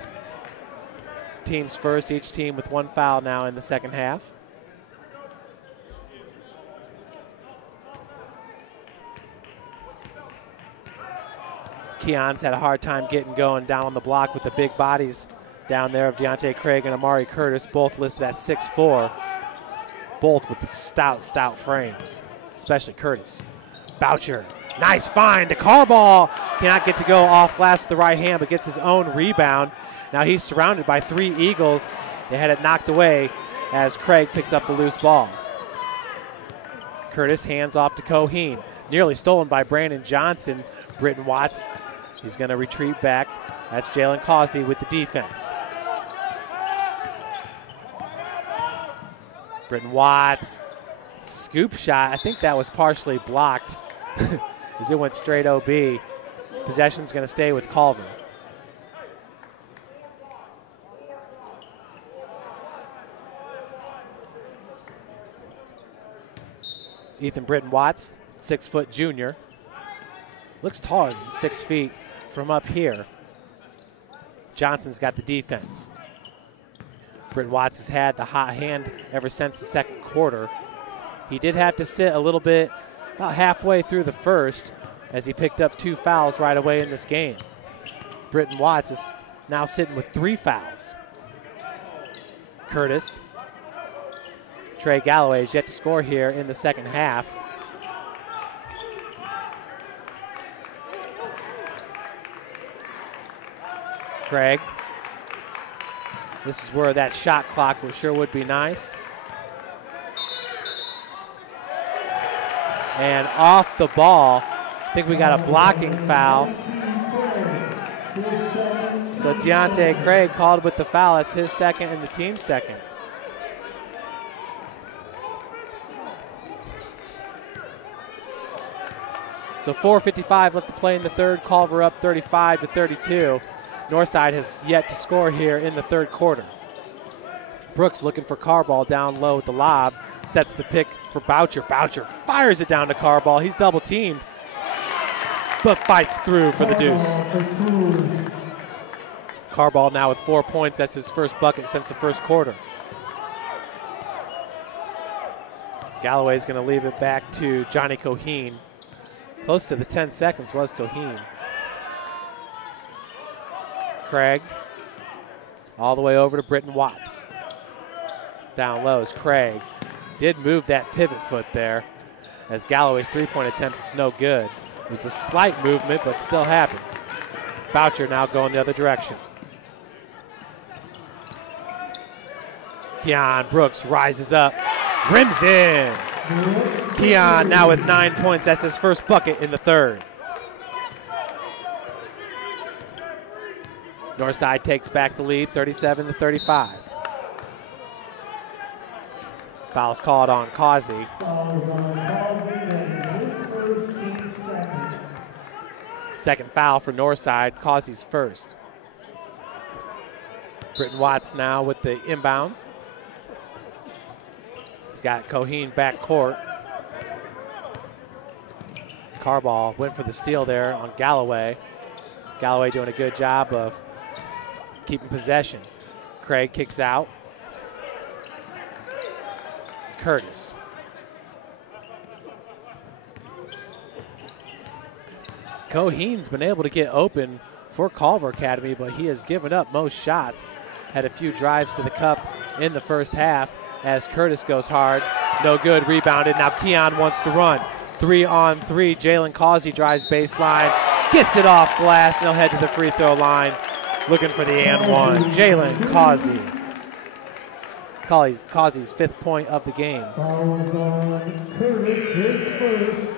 Teams first, each team with 1 foul now in the second half. Keon's had a hard time getting going down on the block with the big bodies down there of Deontay Craig and Amari Curtis, both listed at 6'4", both with the stout frames, especially Curtis. Boucher, nice find to Carball. Cannot get to go off glass with the right hand, but gets his own rebound. Now he's surrounded by 3 Eagles. They had it knocked away as Craig picks up the loose ball. Curtis hands off to Coheen. Nearly stolen by Brandon Johnson. Britton Watts, he's going to retreat back. That's Jalen Causey with the defense. Britton Watts, scoop shot. I think that was partially blocked as it went straight OB. Possession's going to stay with Culver. Ethan Britton Watts, 6-foot junior. Looks taller than 6 feet from up here. Johnson's got the defense. Britton Watts has had the hot hand ever since the second quarter. He did have to sit a little bit about halfway through the first as he picked up 2 fouls right away in this game. Britton Watts is now sitting with 3 fouls. Curtis. Trey Galloway is yet to score here in the second half. Craig. This is where that shot clock sure would be nice. And off the ball, I think we got a blocking foul. So Deontay Craig called with the foul. That's his second and the team's second. So 4:55 left to play in the third. Culver up 35-32. Northside has yet to score here in the third quarter. Brooks looking for Carball down low with the lob. Sets the pick for Boucher. Boucher fires it down to Carball. He's double teamed. but fights through for the deuce. Carball now with 4 points. That's his first bucket since the first quarter. Galloway's going to leave it back to Johnny Coheen. Close to the 10 seconds was Coheen. Craig all the way over to Britton Watts. Down low is Craig. Did move that pivot foot there as Galloway's three-point attempt is no good. It was a slight movement, but still happened. Boucher now going the other direction. Keon Brooks rises up, rims in. Keon now with 9 points. That's his first bucket in the third. Northside takes back the lead, 37-35. Foul's called on Causey. Second foul for Northside, Causey's first. Britton Watts now with the inbounds. He's got Coheen back court. Carball went for the steal there on Galloway. Galloway doing a good job of keeping possession. Craig kicks out. Curtis. Coheen's been able to get open for Culver Academy, but he has given up most shots. Had a few drives to the cup in the first half as Curtis goes hard. No good, rebounded. Now Keon wants to run. 3-on-3, Jalen Causey drives baseline, gets it off glass, and he'll head to the free throw line looking for the and one. Jalen Causey. Causey's 5th point of the game. Fouls on Curtis, his first,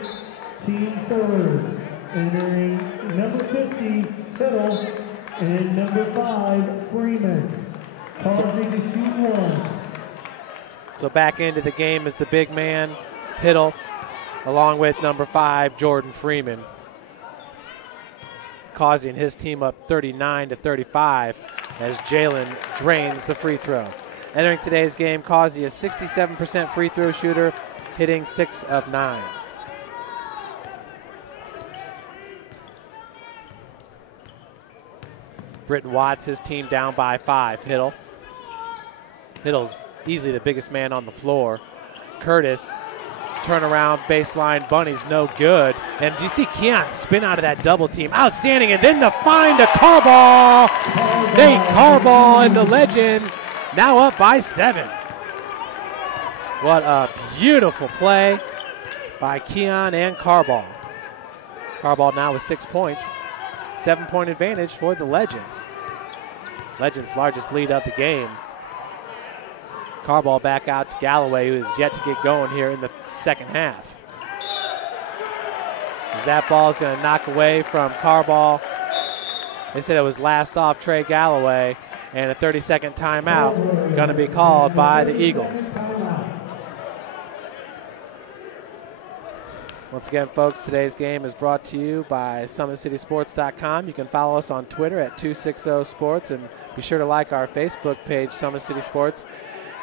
team third. Entering number 50, Fiddle, and number 5, Freeman. Causey to shoot one. So back into the game is the big man, Hiddle, along with number 5, Jordan Freeman. Causey and his team up 39-35 as Jalen drains the free throw. Entering today's game, Causey is 67% free throw shooter, hitting 6 of 9. Britton Watts, his team down by 5. Hiddle's easily the biggest man on the floor. Curtis, turnaround, baseline, bunny's no good. And you see Keon spin out of that double team. Outstanding, and then the find to Carball. Nate Carball and the Legends now up by 7. What a beautiful play by Keon and Carball. Carball now with 6 points. 7-point advantage for the Legends. Legends' largest lead of the game. Carball back out to Galloway, who is yet to get going here in the second half. As that ball is going to knock away from Carball. They said it was last off Trey Galloway, and a 30-second timeout going to be called by the Eagles. Once again, folks, today's game is brought to you by SummitCitySports.com. You can follow us on Twitter at 260sports, and be sure to like our Facebook page, Summit City Sports,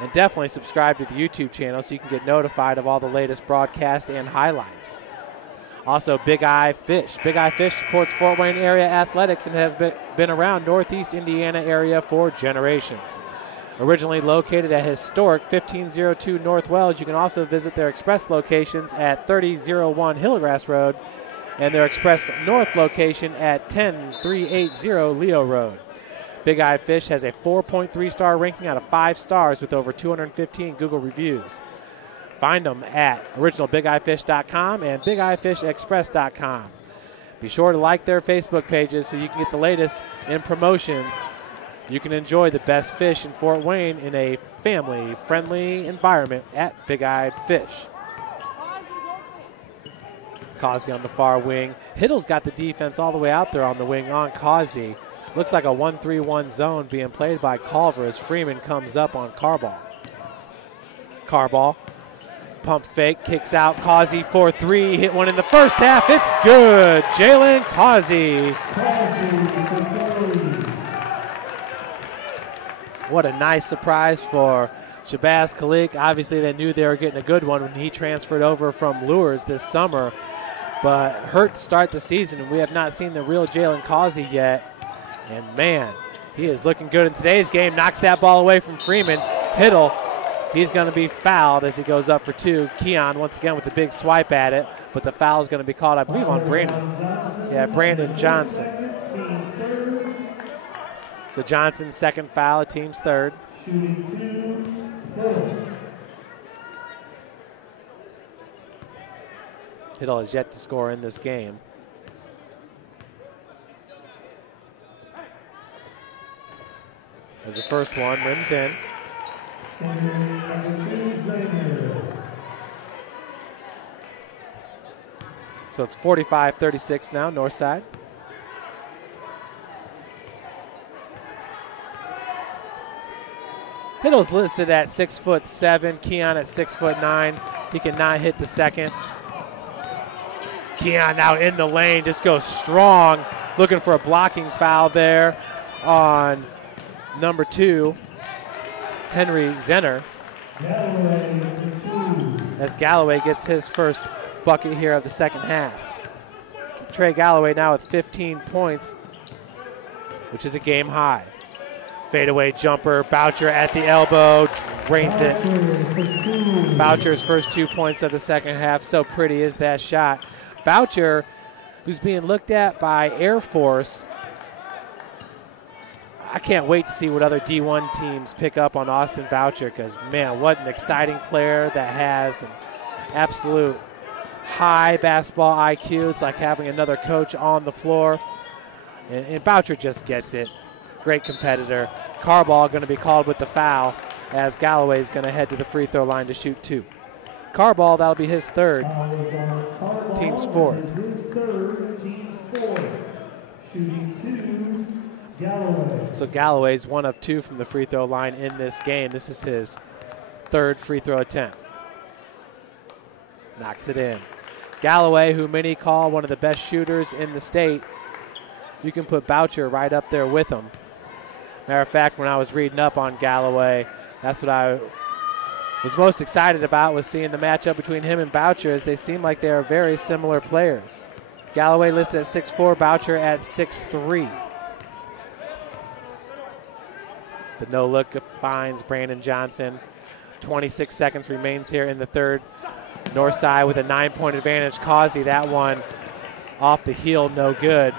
and definitely subscribe to the YouTube channel so you can get notified of all the latest broadcasts and highlights. Also, Big Eye Fish. Big Eye Fish supports Fort Wayne area athletics and has been around Northeast Indiana area for generations. Originally located at historic 1502 North Wells, you can also visit their express locations at 3001 Hillgrass Road and their express north location at 10380 Leo Road. Big Eye Fish has a 4.3 star ranking out of 5 stars with over 215 Google reviews. Find them at originalbigeyefish.com and bigeyefishexpress.com. Be sure to like their Facebook pages so you can get the latest in promotions. You can enjoy the best fish in Fort Wayne in a family-friendly environment at Big Eyed Fish. Causey on the far wing. Hiddle's got the defense all the way out there on the wing on Causey. Looks like a 1-3-1 zone being played by Culver as Freeman comes up on Carball. Carball, pump fake, kicks out. Causey 4-3, hit one in the first half. It's good. Jalen Causey. What a nice surprise for Shabazz Khalik. Obviously, they knew they were getting a good one when he transferred over from Lures this summer. but hurt to start the season, and we have not seen the real Jalen Causey yet. And man, he is looking good in today's game. Knocks that ball away from Freeman. Hiddle, he's going to be fouled as he goes up for two. Keon once again with a big swipe at it, but the foul is going to be called, I believe, on Brandon. Yeah, Brandon Johnson. So Johnson's second foul, team's third. Hiddle has yet to score in this game. As the first one rims in. So it's 45-36 now, north side. Hiddle's listed at 6'7", Keon at 6'9". He cannot hit the second. Keon now in the lane, just goes strong, looking for a blocking foul there on number 2, Henry Zenner. As Galloway gets his first bucket here of the second half. Trey Galloway now with 15 points, which is a game high. Fadeaway jumper, Boucher at the elbow, drains it. Boucher's first 2 points of the second half. So pretty is that shot. Boucher, who's being looked at by Air Force. I can't wait to see what other D1 teams pick up on Austin Boucher, because, man, what an exciting player that has an absolute high basketball IQ. It's like having another coach on the floor. And Boucher just gets it. Great competitor. Carball going to be called with the foul as Galloway is going to head to the free throw line to shoot 2. Carball, that'll be his third. Team's fourth. So Galloway's 1 of 2 from the free throw line in this game. This is his third free throw attempt. Knocks it in. Galloway, who many call one of the best shooters in the state, you can put Boucher right up there with him. Matter of fact, when I was reading up on Galloway, that's what I was most excited about, was seeing the matchup between him and Boucher, as they seem like they are very similar players. Galloway listed at 6'4", Boucher at 6'3". The no-look finds Brandon Johnson. 26 seconds remains here in the third. North side with a 9-point advantage. Causey, that one off the heel, no good.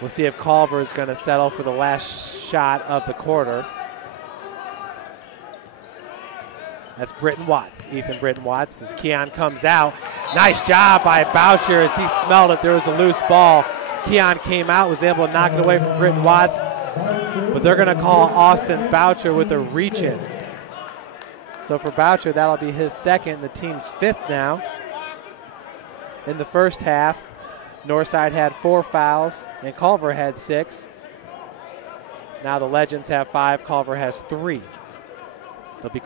We'll see if Culver is going to settle for the last shot of the quarter. That's Britton Watts, Ethan Britton Watts, as Keon comes out. Nice job by Boucher as he smelled it. There was a loose ball. Keon came out, was able to knock it away from Britton Watts, but they're going to call Austin Boucher with a reach-in. So for Boucher, that'll be his second, the team's 5th now. In the first half, Northside had 4 fouls, and Culver had 6. Now the Legends have 5, Culver has 3. It'll be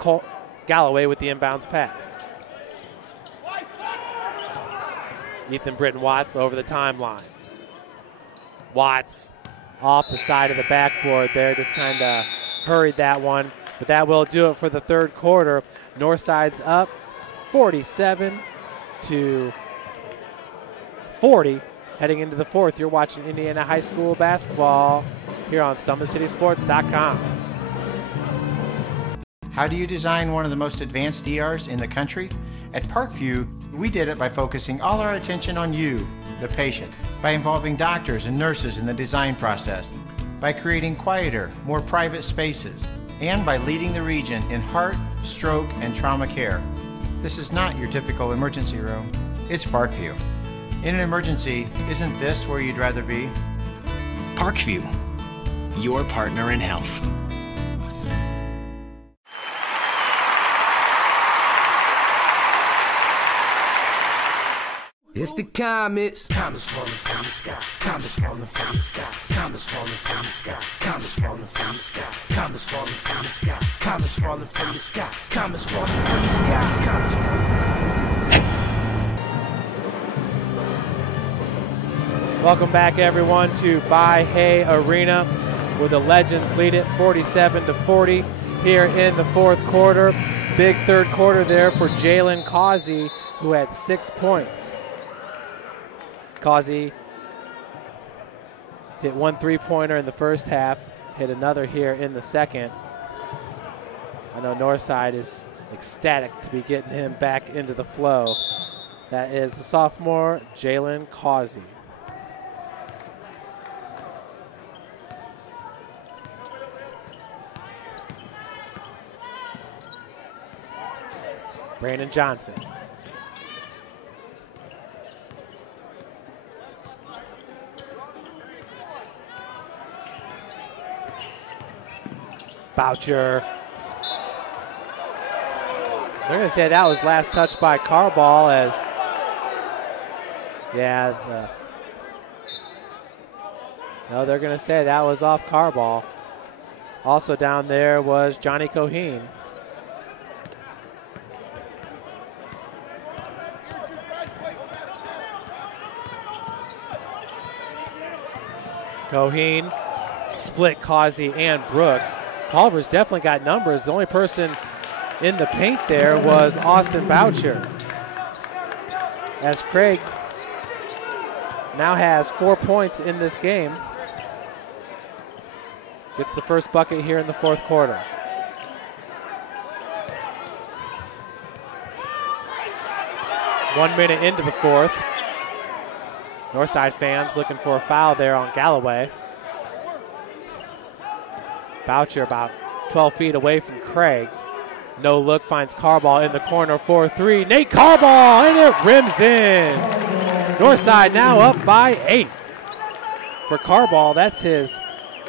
Galloway with the inbounds pass. Ethan Britton Watts over the timeline. Watts off the side of the backboard there, just kind of hurried that one. But that will do it for the third quarter. Northside's up 47-40. Heading into the fourth, you're watching Indiana High School basketball here on SummitCitySports.com. How do you design one of the most advanced DRs in the country? At Parkview, we did it by focusing all our attention on you, the patient, by involving doctors and nurses in the design process, by creating quieter, more private spaces, and by leading the region in heart, stroke, and trauma care. This is not your typical emergency room. It's Parkview. In an emergency, isn't this where you'd rather be? Parkview, your partner in health. It's the comets. Comets falling from the sky. Comets falling from the sky. Comets falling from the sky. Comets falling from the sky. Comets falling from the sky. Comets falling from the sky. Comets falling from the sky. Comets falling from the sky. Welcome back, everyone, to Buy Hay Arena, where the Legends lead it 47-40 here in the fourth quarter. Big third quarter there for Jalen Causey, who had 6 points. Causey hit 1 3-pointer in the first half, hit another here in the second. I know Northside is ecstatic to be getting him back into the flow. That is the sophomore, Jalen Causey. Brandon Johnson. Boucher. They're going to say that was last touched by Carball as, no, they're going to say that was off Carball. Also down there was Johnny Coheen. Coheen split Causey and Brooks. Culver's definitely got numbers. The only person in the paint there was Austin Boucher. As Craig now has 4 points in this game. Gets the first bucket here in the fourth quarter. One minute into the fourth. Northside fans looking for a foul there on Galloway. Boucher about 12 feet away from Craig. No look, finds Carball in the corner for 3. Nate Carball, and it rims in. Northside now up by 8. For Carball, that's his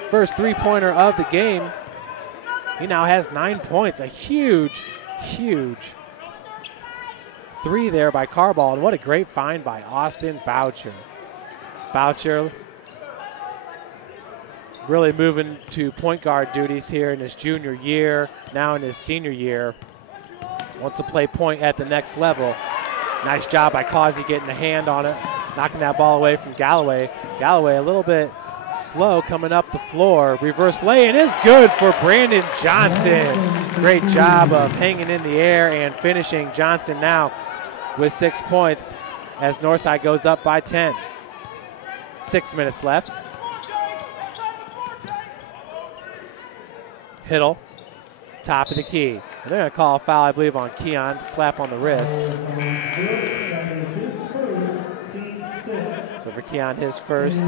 first 3-pointer of the game. He now has 9 points. A huge, huge 3 there by Carball, and what a great find by Austin Boucher. Boucher really moving to point guard duties here in his junior year, now in his senior year. Wants to play point at the next level. Nice job by Causey getting a hand on it, knocking that ball away from Galloway. Galloway a little bit slow coming up the floor. Reverse lay-in is good for Brandon Johnson. Great job of hanging in the air and finishing. Johnson now with 6 points as Northside goes up by 10. 6 minutes left. Hiddle, top of the key. And they're going to call a foul, I believe, on Keon. Slap on the wrist. So for Keon, his first.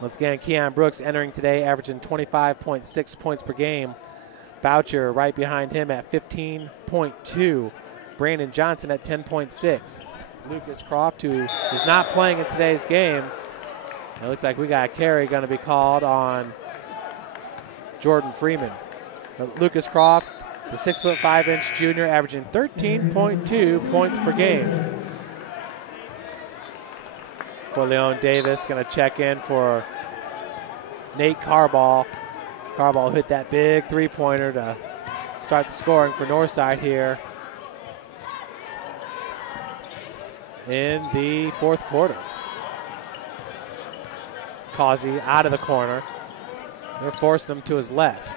Once again, Keon Brooks entering today, averaging 25.6 points per game. Boucher right behind him at 15.2. Brandon Johnson at 10.6. Lucas Croft, who is not playing in today's game. It looks like we got a carry going to be called on Jordan Freeman. But Lucas Croft, the 6'5" junior, averaging 13.2 points per game. Corleone Davis going to check in for Nate Carball. Carball hit that big 3-pointer to start the scoring for Northside here in the fourth quarter. Causey out of the corner. They're forcing him to his left.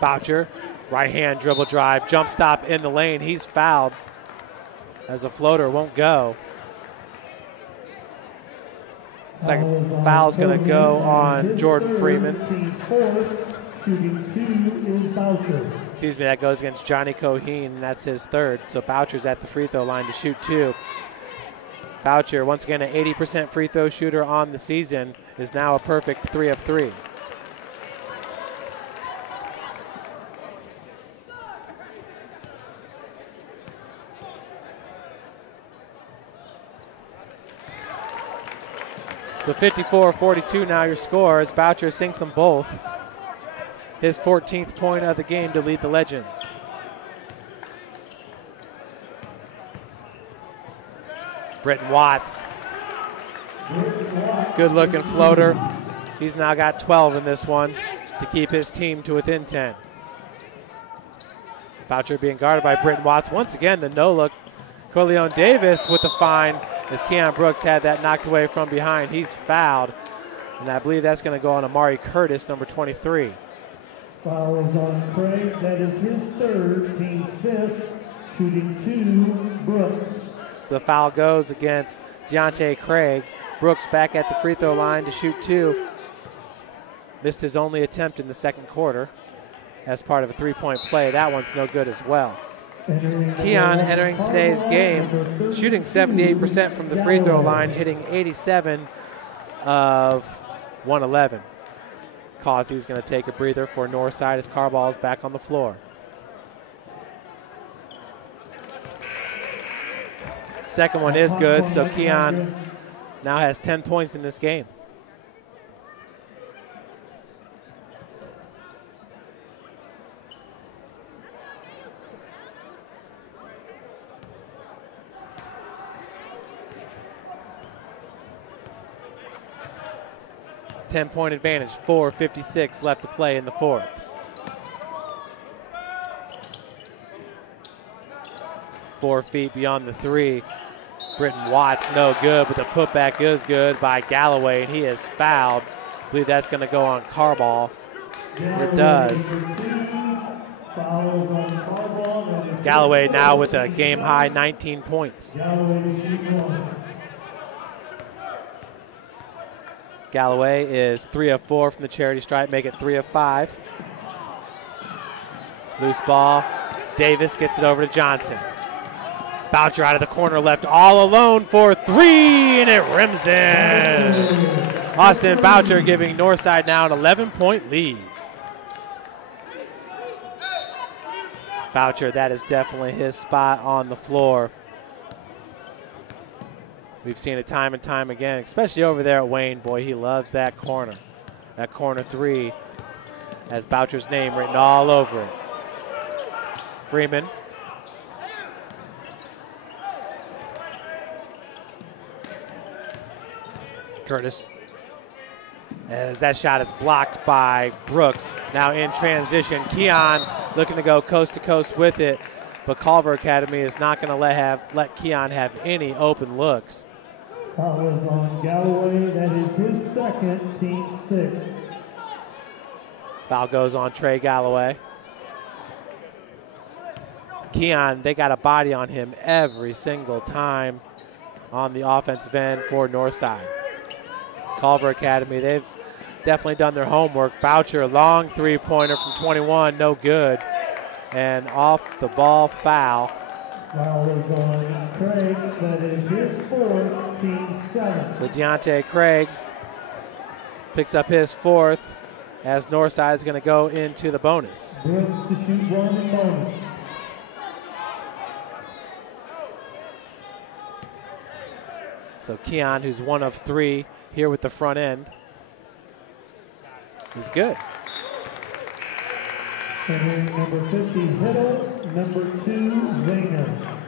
Boucher, right hand dribble drive, jump stop in the lane. He's fouled as a floater won't go. Looks like a foul's going to go on Jordan Freeman. Excuse me, that goes against Johnny Coheen, and that's his third. So Boucher's at the free throw line to shoot 2. Boucher, once again, an 80% free throw shooter on the season, is now a perfect 3 of 3. So 54-42 now your score as Boucher sinks them both. His 14th point of the game to lead the Legends. Britton Watts. Good looking floater. He's now got 12 in this one to keep his team to within 10. Boucher being guarded by Britton Watts. Once again, the no look. Corleone Davis with the fine as Keon Brooks had that knocked away from behind. He's fouled, and I believe that's going to go on Amari Curtis, number 23. Foul is on Craig. That is his third, team's fifth. Shooting 2, Brooks. So the foul goes against Deontay Craig. Brooks back at the free throw line to shoot 2. Missed his only attempt in the second quarter as part of a three-point play. That one's no good as well. Keon entering today's game, shooting 78% from the free throw line, hitting 87 of 111. Causey's going to take a breather for Northside as Carball is back on the floor. Second one is good, so Keon now has 10 points in this game. Ten-point advantage, 4:56 left to play in the fourth. Four feet beyond the three. Britton Watts no good, but the putback is good by Galloway, and he is fouled. I believe that's going to go on Carball. It does. Galloway now with a game-high 19 points. Galloway is 3 of 4 from the charity stripe, make it 3 of 5. Loose ball. Davis gets it over to Johnson. Boucher out of the corner left all alone for 3, and it rims in. Austin Boucher giving Northside now an 11-point lead. Boucher, that is definitely his spot on the floor. We've seen it time and time again, especially over there at Wayne. Boy, he loves that corner. That corner 3 has Boucher's name written all over it. Freeman. Curtis. As that shot is blocked by Brooks. Now in transition, Keon looking to go coast to coast with it, but Culver Academy is not going to let Keon have any open looks. Foul is on Galloway. That is his second, team 6. Foul goes on Trey Galloway. Keon, they got a body on him every single time on the offensive end for Northside. Culver Academy, they've definitely done their homework. Boucher, long three-pointer from 21, no good. And off the ball foul. Foul is on Craig. That is his fourth, team 7. So Deontay Craig picks up his fourth as Northside is going to go into the bonus. Brooks to shoot 1 in bonus. So Keon, who's 1 of 3 here with the front end, is good. And number 50, Hiddle. Number 2, Zinger.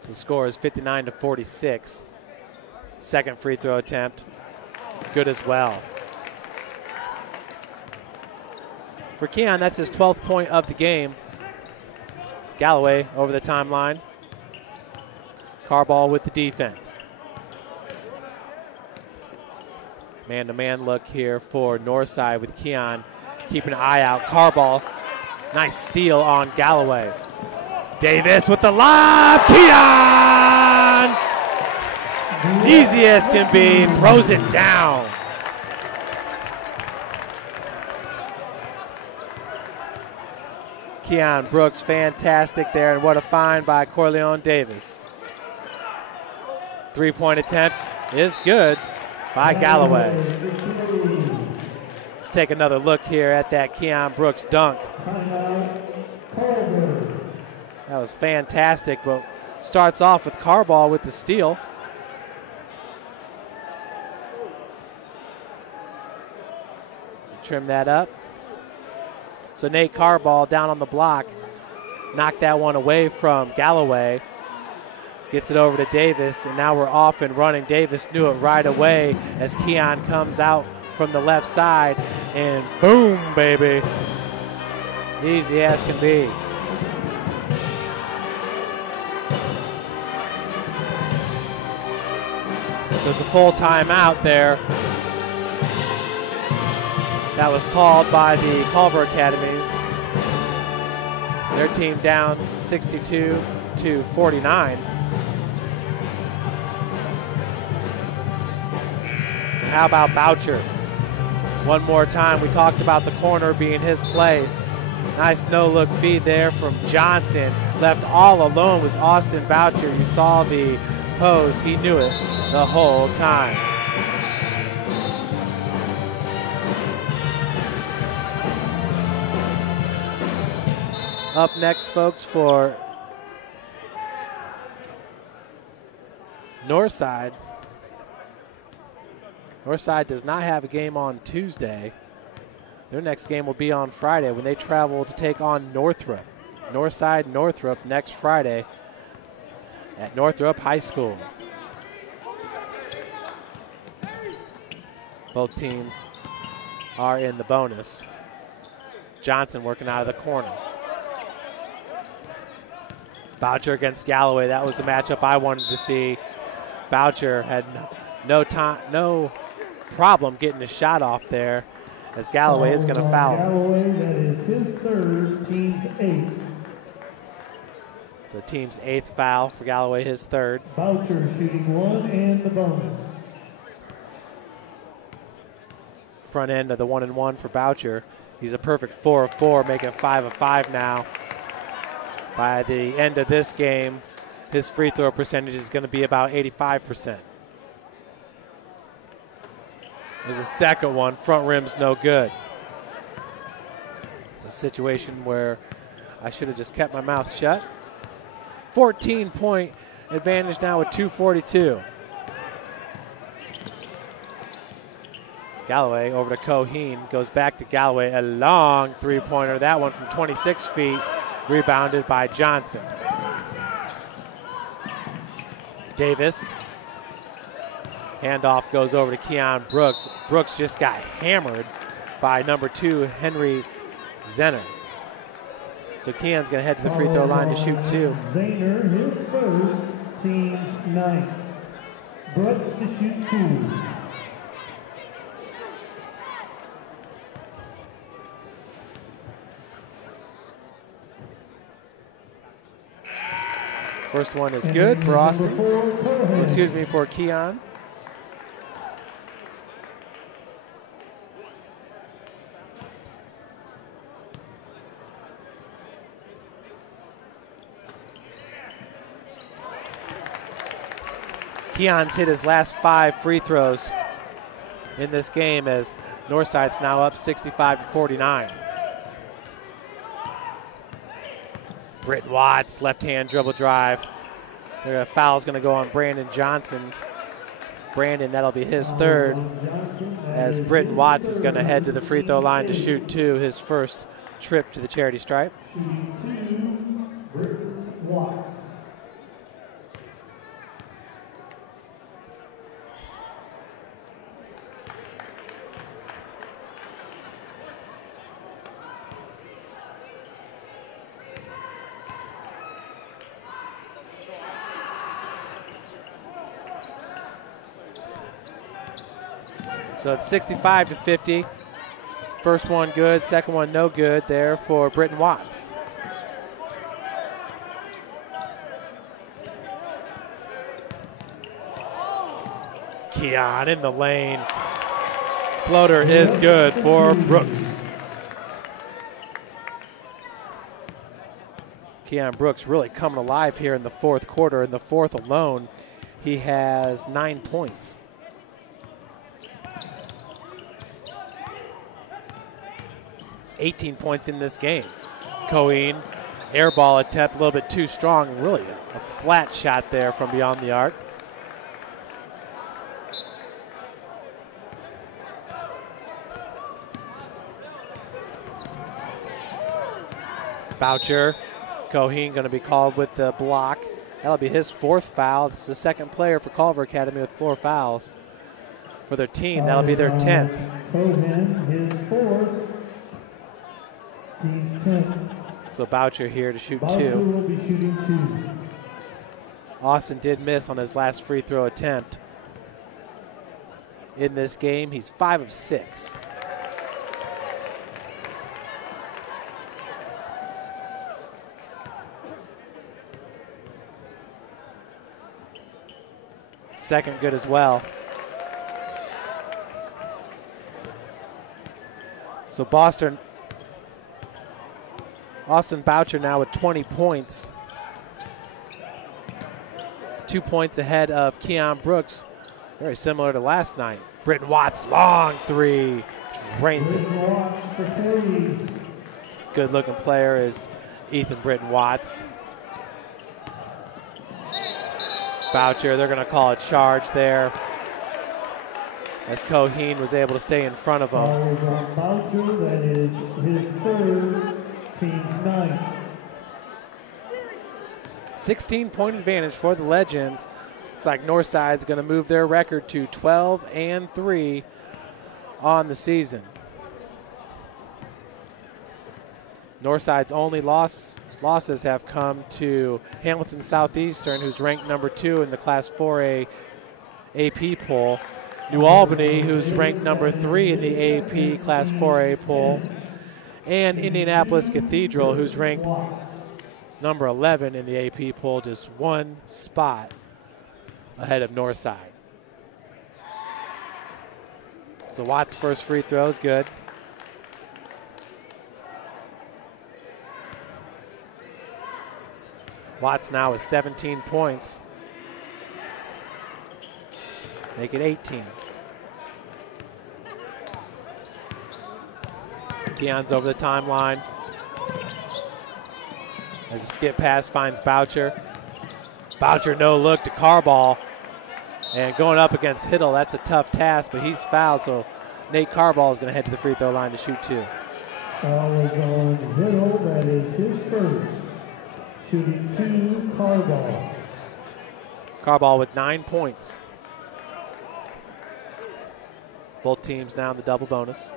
So the score is 59-46. Second free throw attempt, good as well. For Keon, that's his 12th point of the game. Galloway over the timeline. Carball with the defense. Man-to-man look here for Northside with Keon keeping an eye out. Carball, nice steal on Galloway. Davis with the lob. Keon! Easy as can be, throws it down. Keon Brooks, fantastic there, and what a find by Corleone Davis. Three-point attempt is good by Galloway. Let's take another look here at that Keon Brooks dunk. That was fantastic, but starts off with Carball with the steal. Trim that up. So Nate Carball down on the block, knocked that one away from Galloway. Gets it over to Davis, and now we're off and running. Davis knew it right away as Keon comes out from the left side, and boom, baby. Easy as can be. So it's a full timeout there. That was called by the Culver Academy. Their team down 62-49. How about Boucher? One more time, we talked about the corner being his place. Nice no-look feed there from Johnson. Left all alone was Austin Boucher. You saw the pose, he knew it the whole time. Up next, folks, for Northside. Northside does not have a game on Tuesday. Their next game will be on Friday when they travel to take on Northrop. Northside Northrop next Friday at Northrop High School. Both teams are in the bonus. Johnson working out of the corner. Boucher against Galloway. That was the matchup I wanted to see. Boucher had no problem getting a shot off there, as Galloway is going to foul. Galloway, that is his third, team's 8th. The team's 8th foul for Galloway, his third. Boucher shooting 1 and the bonus. Front end of the 1 and 1 for Boucher. He's a perfect 4 of 4, making 5 of 5 now. By the end of this game, his free throw percentage is going to be about 85%. There's a second one, front rim's no good. It's a situation where I should have just kept my mouth shut. 14-point advantage now with 2:42. Galloway over to Coheen, goes back to Galloway, a long three-pointer. That one from 26 feet, rebounded by Johnson. Davis. Handoff goes over to Keon Brooks. Brooks just got hammered by number 2, Henry Zenner. So Keon's going to head to the free throw line to shoot 2. Zehner, his first, team's 9th. Brooks to shoot 2. First one is good for Austin. Excuse me, for Keon. Keon's hit his last 5 free throws in this game, as Northside's now up 65-49. Britt Watts, left-hand dribble drive. The foul's going to go on Brandon Johnson. Brandon, that'll be his third, as Britt Watts is going to head to the free throw line to shoot 2, his first trip to the charity stripe. So it's 65-50. First one good, second one no good there for Britton Watts. Keon in the lane. Floater is good for Brooks. Keon Brooks really coming alive here in the fourth quarter. In the fourth alone, he has 9 points. $18 points in this game. Coheen, air ball attempt, a little bit too strong. Really a flat shot there from beyond the arc. Boucher, Coheen going to be called with the block. That'll be his 4th foul. This is the second player for Culver Academy with 4 fouls for their team. That'll be their 10th. Cohen, his 4th. Team's 10th. So Boucher here to shoot Boucher 2. will be shooting 2. Austin did miss on his last free throw attempt. in this game. He's 5 of 6. Second good as well. So Austin Boucher now with 20 points. 2 points ahead of Keon Brooks. Very similar to last night. Britton Watts, long three, drains it. Good looking player is Ethan Britton Watts. Boucher, they're going to call a charge there, as Coheen was able to stay in front of him. Boucher, that is his third, team's 9th. 16-point advantage for the Legends. Looks like Northside's going to move their record to 12-3 on the season. Northside's only losses have come to Hamilton Southeastern, who's ranked number 2 in the Class 4A AP poll. New Albany, who's ranked number 3 in the AP Class 4A poll. And Indianapolis Cathedral, who's ranked number 11 in the AP poll, just 1 spot ahead of Northside. So Watts' first free throw is good. Watts now with 17 points. Make it 18. Keon's over the timeline. As a skip pass finds Boucher. Boucher no look to Carball. And going up against Hiddle, that's a tough task, but he's fouled, so Nate Carball is going to head to the free throw line to shoot 2. Foul is on Hiddle, that is his first. Shooting 2, Carball. Carball with 9 points. Both teams now in the double bonus.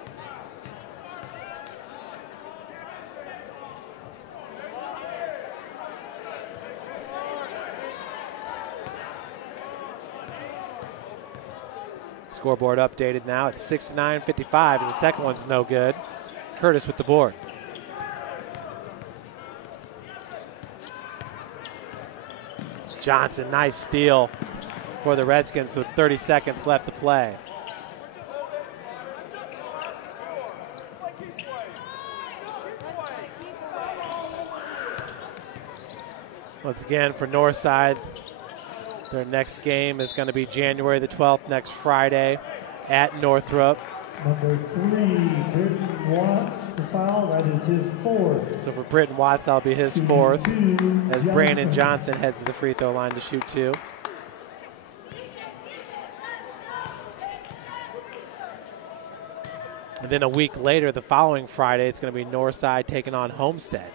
Scoreboard updated now. It's 69-55 as the second one's no good. Curtis with the board. Johnson, nice steal for the Redskins with 30 seconds left to play. Once again for Northside, their next game is going to be January the 12th, next Friday at Northrop. Number 3, Britton Watts, the foul, that is his 4th. So for Britton Watts, that'll be his 4th, as Brandon Johnson heads to the free throw line to shoot 2. And then a week later, the following Friday, it's going to be Northside taking on Homestead.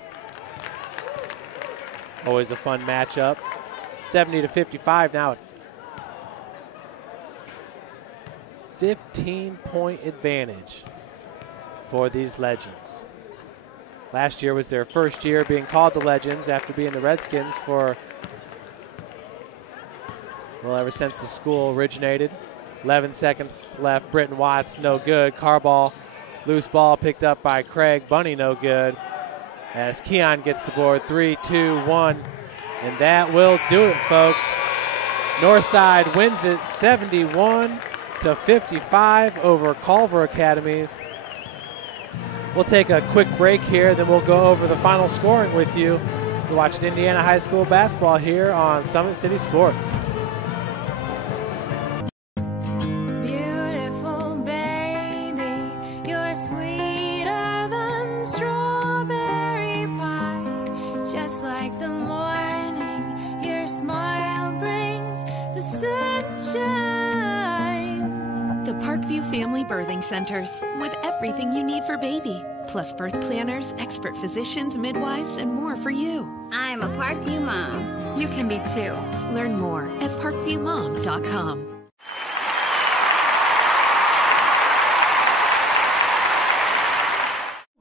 Always a fun matchup. 70-55 now. 15-point advantage for these Legends. Last year was their first year being called the Legends after being the Redskins for, well, ever since the school originated. 11 seconds left. Britton Watts, no good. Carball, loose ball picked up by Craig. Bunny, no good. As Keon gets the board, 3, 2, 1. And that will do it, folks. Northside wins it 71-55 over Culver Academies. We'll take a quick break here, then we'll go over the final scoring with you. You're watching Indiana High School basketball here on Summit City Sports. Beautiful baby, you're sweeter than strawberry pie. Just like the morning, your smile brings the sunshine. The Parkview Family Birthing Centers, with everything you need for baby, plus birth planners, expert physicians, midwives, and more for you. I'm a Parkview mom. You can be too. Learn more at parkviewmom.com.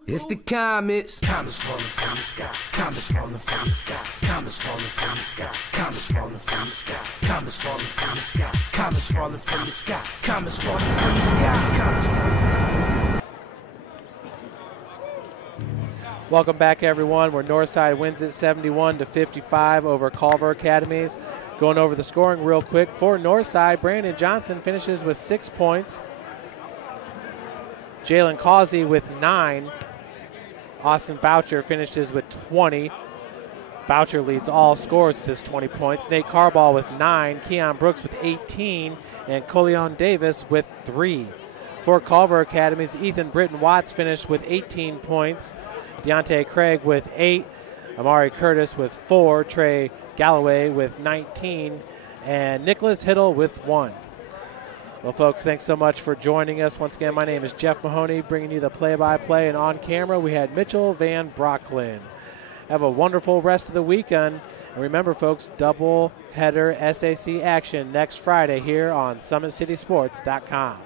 It's the comets. Comets falling from the sky. Comets falling from the sky. Comets falling from the sky. Comets falling from the sky. Comets falling from the sky. Comets falling from the sky. Comets falling from the sky. Comets falling from the sky. Welcome back, everyone. Where Northside wins it 71-55 over Culver Academies. Going over the scoring real quick for Northside, Brandon Johnson finishes with 6 points. Jalen Causey with 9. Austin Boucher finishes with 20. Boucher leads all scores with his 20 points. Nate Carball with 9. Keon Brooks with 18. And Coleon Davis with 3. For Culver Academies, Ethan Britton Watts finished with 18 points. Deontay Craig with 8. Amari Curtis with 4. Trey Galloway with 19. And Nicholas Hiddle with 1. Well, folks, thanks so much for joining us. Once again, my name is Jeff Mahoney, bringing you the play-by-play. And on camera, we had Mitchell Van Brocklin. Have a wonderful rest of the weekend. And remember, folks, double-header SAC action next Friday here on SummitCitySports.com.